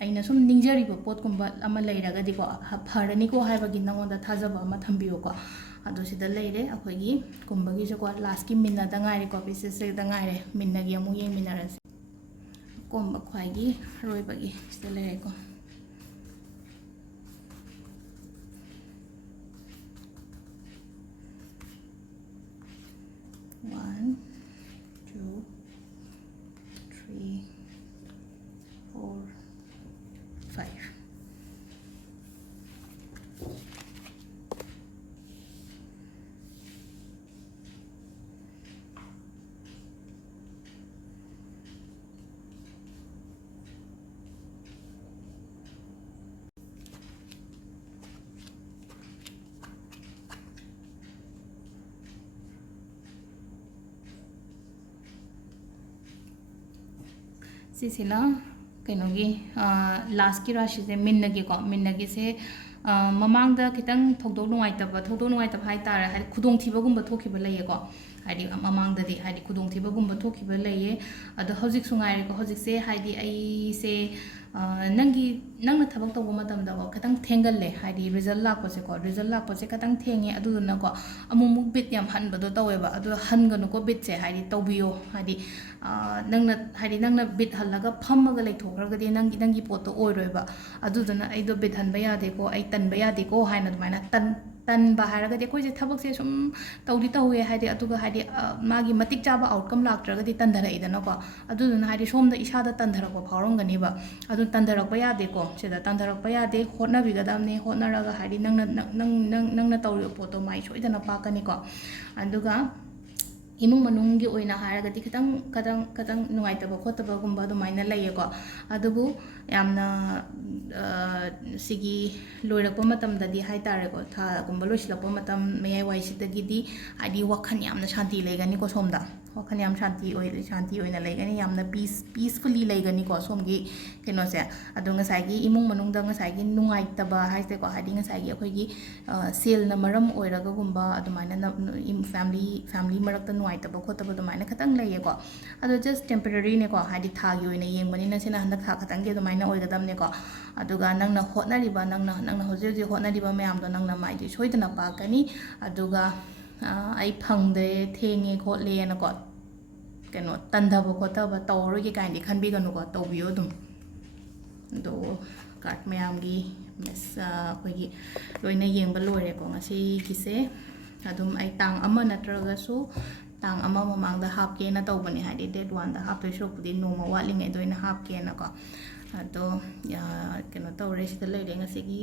ꯑꯩꯅ ꯁꯨꯝ ꯅꯤꯡꯖꯔꯤꯕ ꯄꯣꯠꯀꯨꯝꯕ ꯑꯃ ꯂꯩꯔꯒꯗꯤꯀꯣ ꯐꯔꯅꯤꯀꯣ ꯍꯥꯏꯕꯒꯤ ꯅꯉꯣꯟꯗ ꯊꯥꯖꯕ ꯑꯃ ꯊꯝꯕꯤꯌꯨꯀꯣ ꯑꯗꯣ ꯁꯤꯗ ꯂꯩꯔꯦ ꯑꯩꯈꯣꯏꯒꯤ ꯀꯨꯝꯕꯒꯤꯁꯨꯀꯣ ꯂꯥꯁꯀꯤ ꯃꯤꯟꯅꯗ ꯉꯥꯏꯔꯦꯀꯣ ꯄꯤꯁꯦꯁꯁꯤꯗ ꯉꯥꯏꯔꯦ ꯃꯤꯟꯅꯒꯤ ꯑꯃꯨꯛ ꯌꯦꯡꯃꯤꯟꯅꯔꯁꯤ ꯀꯣꯝꯕ ꯈ꯭ꯋꯥꯏꯒꯤ ꯑꯔꯣꯏꯕꯒꯤ ꯁꯤꯗ ꯂꯩꯔꯦꯀꯣ one two three four five ꯁꯤꯁꯤꯅ ꯀꯩꯅꯣꯒꯤ ꯂꯥꯁꯀꯤ ꯔꯥಶꯤꯁꯦ ꯃꯤꯟꯅꯒꯤꯀꯣ ꯃꯤꯟꯅꯒꯤꯁꯦ ꯃꯃꯥꯡꯗ ꯈꯤꯇꯪ ꯊꯧꯗꯣꯛ ꯅꯨꯡꯉꯥꯏꯇꯕ ꯍꯥꯏꯇꯥꯔꯦ ꯍꯥꯏꯗꯤ ꯈꯨꯗꯣꯡꯊꯤꯕꯒꯨꯝꯕ ꯊꯣꯛꯈꯤꯕ ꯂꯩꯌꯦꯀꯣ ꯍꯥꯏꯗꯤ ꯃꯃꯥꯡꯗꯗꯤ ꯍꯥꯏꯗꯤ ꯈꯨꯗꯣꯡꯊꯤꯕꯒꯨꯝꯕ ꯊꯣꯛꯈꯤꯕ ꯂꯩꯌꯦ ꯑꯗꯣ ꯍꯧꯖꯤꯛꯁꯨ ꯉꯥꯏꯔꯦꯀꯣ ꯍꯧꯖꯤꯛꯁꯦ ꯍꯥꯏꯗꯤ ꯑꯩꯁꯦ ꯅꯪꯅ ꯊꯕꯛ ꯇꯧꯕ ꯃꯇꯝꯗꯀꯣ ꯈꯤꯇꯪ ꯊꯦꯡꯒꯜꯂꯦ ꯍꯥꯏꯗꯤ ꯔꯤꯖꯜ ꯂꯥꯛꯄꯁꯦꯈꯤꯇꯪ ꯊꯦꯡꯉꯦ ꯑꯗꯨꯗꯨꯅꯀꯣ ꯑꯃꯨꯛ ꯕꯤꯠ ꯌꯥꯝ ꯍꯟꯕꯗꯣ ꯇꯧꯋꯦꯕ ꯑꯗꯣ ꯍꯟꯒꯅꯨꯀꯣ ꯕꯤꯠꯁꯦ ꯍꯥꯏꯗꯤ ꯇꯧꯕꯤꯌꯣ ꯍꯥꯏꯗꯤ ꯅꯪꯅ ꯕꯤꯠ ꯍꯜꯂꯒ ꯐꯝꯃꯒ ꯂꯩꯊꯣꯛꯈ꯭ꯔꯒꯗꯤ ꯅꯪꯒꯤ ꯄꯣꯠꯇꯣ ꯑꯣꯏꯔꯣꯏꯕ ꯑꯗꯨꯗꯨꯅ ꯑꯩꯗꯣ ꯕꯤꯠ ꯍꯟꯕ ꯌꯥꯗꯦꯀꯣ ꯑꯩ ꯇꯟꯕ ꯌꯥꯗꯦꯀோ ꯍꯥꯏꯅ ꯑꯗꯨꯃꯥꯏꯅ ꯇꯟꯕ ꯍꯥꯏꯔꯒꯗꯤ ꯑꯩꯈꯣꯏꯁꯦ ꯊꯕꯛꯁꯦ ꯁꯨꯝ ꯇꯧꯗꯤ ꯇꯧꯋꯦ ꯍꯥꯏꯗꯤ ꯑꯗꯨꯒ ꯍꯥꯏꯗꯤ ꯃꯥꯒꯤ ꯃꯇꯤꯛ ꯆꯥꯕ ꯑꯥꯎꯠꯀꯝ ꯂꯥꯛꯇ꯭ꯔꯒꯗꯤ ꯇꯟꯊꯔꯛꯏꯗꯅꯀꯣ ꯑꯗꯨꯗꯨꯅ ꯍꯥꯏꯗꯤ ꯁꯣꯝꯗ ꯏꯁꯥꯗ ꯇꯟꯊꯔꯛꯄ ꯐꯥꯎꯔꯝꯒꯅꯤꯕ ꯑꯗꯨ ꯇꯟꯊꯔꯛꯄ ꯌꯥꯗꯦꯀோ ꯁꯤꯗ ꯇꯟꯊꯔꯛꯄ ꯌꯥꯗꯦ ꯍꯣꯠꯅꯕꯤꯒꯗꯕꯅꯤ ꯍꯣꯠꯅꯔꯒ ꯍꯥꯏꯗꯤ ꯅꯪꯅ ꯇꯧꯔꯤꯕ ꯄꯣꯠꯇꯣ ꯃꯥꯏ ꯁꯣꯏꯗꯅ ꯄꯥꯛꯀꯅꯤꯀꯣ ꯑꯗꯨꯒ ꯏꯃꯨꯡ ꯃꯅꯨꯡꯒꯤ ꯑꯣꯏꯅ ꯍꯥꯏꯔꯒꯗꯤ ꯈꯤꯇꯪ ꯅꯨꯡꯉꯥꯏꯇꯕ ꯈꯣꯠꯇꯕꯒꯨꯝꯕ ꯑꯗꯨꯃꯥꯏꯅ ꯂꯩꯌꯦꯀꯣ ꯑꯗꯨꯕꯨ ꯌꯥꯝꯅ ꯁꯤꯒꯤ ꯂꯣꯏꯔꯛꯄ ꯃꯇꯝꯗꯗꯤ ꯍꯥꯏꯇꯥꯔꯦꯀꯣ ꯊꯥꯒꯨꯝꯕ ꯂꯣꯏꯁꯤꯜꯂꯛꯄ ꯃꯇꯝ ꯃꯌꯥꯏꯋꯥꯏꯁꯤꯗꯒꯤꯗꯤ ꯍꯥꯏꯗꯤ ꯋꯥꯈꯜ ꯌꯥꯝꯅ ꯁꯥꯟꯇꯤ ꯂꯩꯒꯅꯤꯀꯣ ꯁꯣꯝꯗ ꯋꯥꯈꯜ ꯌꯥꯝ ꯁꯥꯟꯇꯤ ꯑꯣꯏꯅ ꯂꯩꯒꯅꯤ ꯌꯥꯝꯅ ꯄीसफुली ꯂꯩꯒꯅꯤꯀꯣ ꯁꯣꯝꯒꯤ ꯀꯩꯅꯣꯁꯦ ꯑꯗꯣ ꯉꯁꯥꯏꯒꯤ ꯏꯃꯨꯡ ꯃꯅꯨꯡꯗ ꯉꯁꯥꯏꯒꯤ ꯅꯨꯡꯉꯥꯏꯇꯕ ꯍꯥꯏꯁꯦꯀꯣ ꯍꯥꯏꯗꯤ ꯉꯁꯥꯏꯒꯤ ꯑꯩꯈꯣꯏꯒꯤ ꯁꯦꯜꯅ ꯃꯔꯝ ꯑꯣꯏꯔꯒꯒꯨꯝꯕ ꯑꯗꯨꯃꯥꯏꯅ ꯐꯦꯃꯤꯂꯤ ꯃꯔꯛꯇ ꯅꯨꯡꯉꯥꯏꯇꯕ ꯈꯣꯠꯇꯕ ꯑꯗꯨꯃꯥꯏꯅ ꯈꯤꯇꯪ ꯂꯩꯌꯦꯀꯣ ꯑꯗꯣ ꯖꯁ ꯇꯦꯝꯄꯔꯔꯤꯅꯦꯀꯣ ꯍꯥꯏꯗꯤ ꯊꯥꯒꯤ ꯑꯣꯏꯅ ꯌꯦꯡꯕꯅꯤꯅ ꯁꯤꯅ ꯍꯟꯗꯛ ꯊꯥ ꯈꯛꯇꯪꯒꯤ ꯑꯗꯨꯃꯥꯏꯅ ꯑꯣꯏꯒꯗꯕꯅꯦꯀꯣ ꯑꯗꯨꯒ ꯅꯪꯅ ꯍꯣꯠꯅꯔꯤꯕ ꯅꯪꯅ ꯍꯧꯖꯤꯛ ꯍꯣꯠꯅꯔꯤꯕ ꯃꯌꯥꯝꯗꯣ ꯅꯪꯅ ꯃꯥꯏꯗꯤ ꯁꯣꯏꯗꯅ ꯄꯥꯛꯀꯅꯤ ꯑꯗꯨꯒ ꯑꯩ ꯐꯪꯗ꯭ꯔꯦ ꯊꯦꯡꯉꯦ ꯈꯣꯠꯂꯦꯅꯀꯣ ꯀꯩꯅꯣ ꯇꯟꯊꯕ ꯈꯣꯠꯊꯕ ꯇꯧꯔꯔꯣꯏꯒꯦ ꯀꯥꯏꯅꯗꯤ ꯈꯟꯕꯤꯒꯅꯨꯀꯣ ꯇꯧꯕꯤꯌꯣ ꯑꯗꯨꯝ ꯑꯗꯣ ꯀꯥꯔꯠ ꯃꯌꯥꯝꯒꯤ ꯑꯩꯈꯣꯏꯒꯤ ꯂꯣꯏꯅ ꯌꯦꯡꯕ ꯂꯣꯏꯔꯦꯀꯣ ꯉꯁꯤꯒꯤꯁꯦ ꯑꯗꯨꯝ ꯑꯩ ꯇꯥꯡ ꯑꯃ ꯅꯠꯇ꯭ꯔꯒꯁꯨ ꯇꯥꯡ ꯑꯃ ꯃꯃꯥꯡꯗ ꯍꯥꯞꯀꯦꯅ ꯇꯧꯕꯅꯦ ꯍꯥꯏꯗꯤ ꯗꯦꯠ 1ꯗ ꯍꯥꯞꯇꯣꯏ ꯁꯔꯨꯛꯄꯨꯗꯤ ꯅꯣꯡꯃ ꯋꯥꯠꯂꯤꯉꯩꯗ ꯑꯣꯏꯅ ꯍꯥꯞꯀꯦꯅꯀꯣ ꯑꯗꯣ ꯀꯩꯅꯣ ꯇꯧꯔꯦ ꯁꯤꯗ ꯂꯩꯔꯦ ꯉꯁꯤꯒꯤ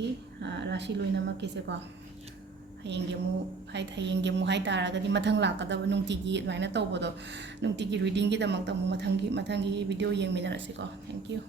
ꯔꯥಶꯤ ꯂꯣꯏꯅꯃꯛꯀꯤꯁꯦꯀꯣ ꯍꯌꯦꯡꯒꯤ ꯑꯃꯨꯛ ꯍꯥꯏꯇꯥꯔꯒꯗꯤ ꯃꯊꯪ ꯂꯥꯛꯀꯗꯕ ꯅꯨꯡꯇꯤꯒꯤ ꯑꯗꯨꯃꯥꯏꯅ ꯇꯧꯕꯗꯣ ꯅꯨꯡꯇꯤꯒꯤ ꯔꯤꯗꯤꯡꯒꯤꯗꯃꯛꯇ ꯑꯃꯨꯛ ꯃꯊꯪꯒꯤ ꯚꯤꯗꯤꯑꯣ ꯌꯦꯡꯃꯤꯟꯅꯔꯁꯤꯀꯣ ꯊꯦꯡꯛ ꯌꯨ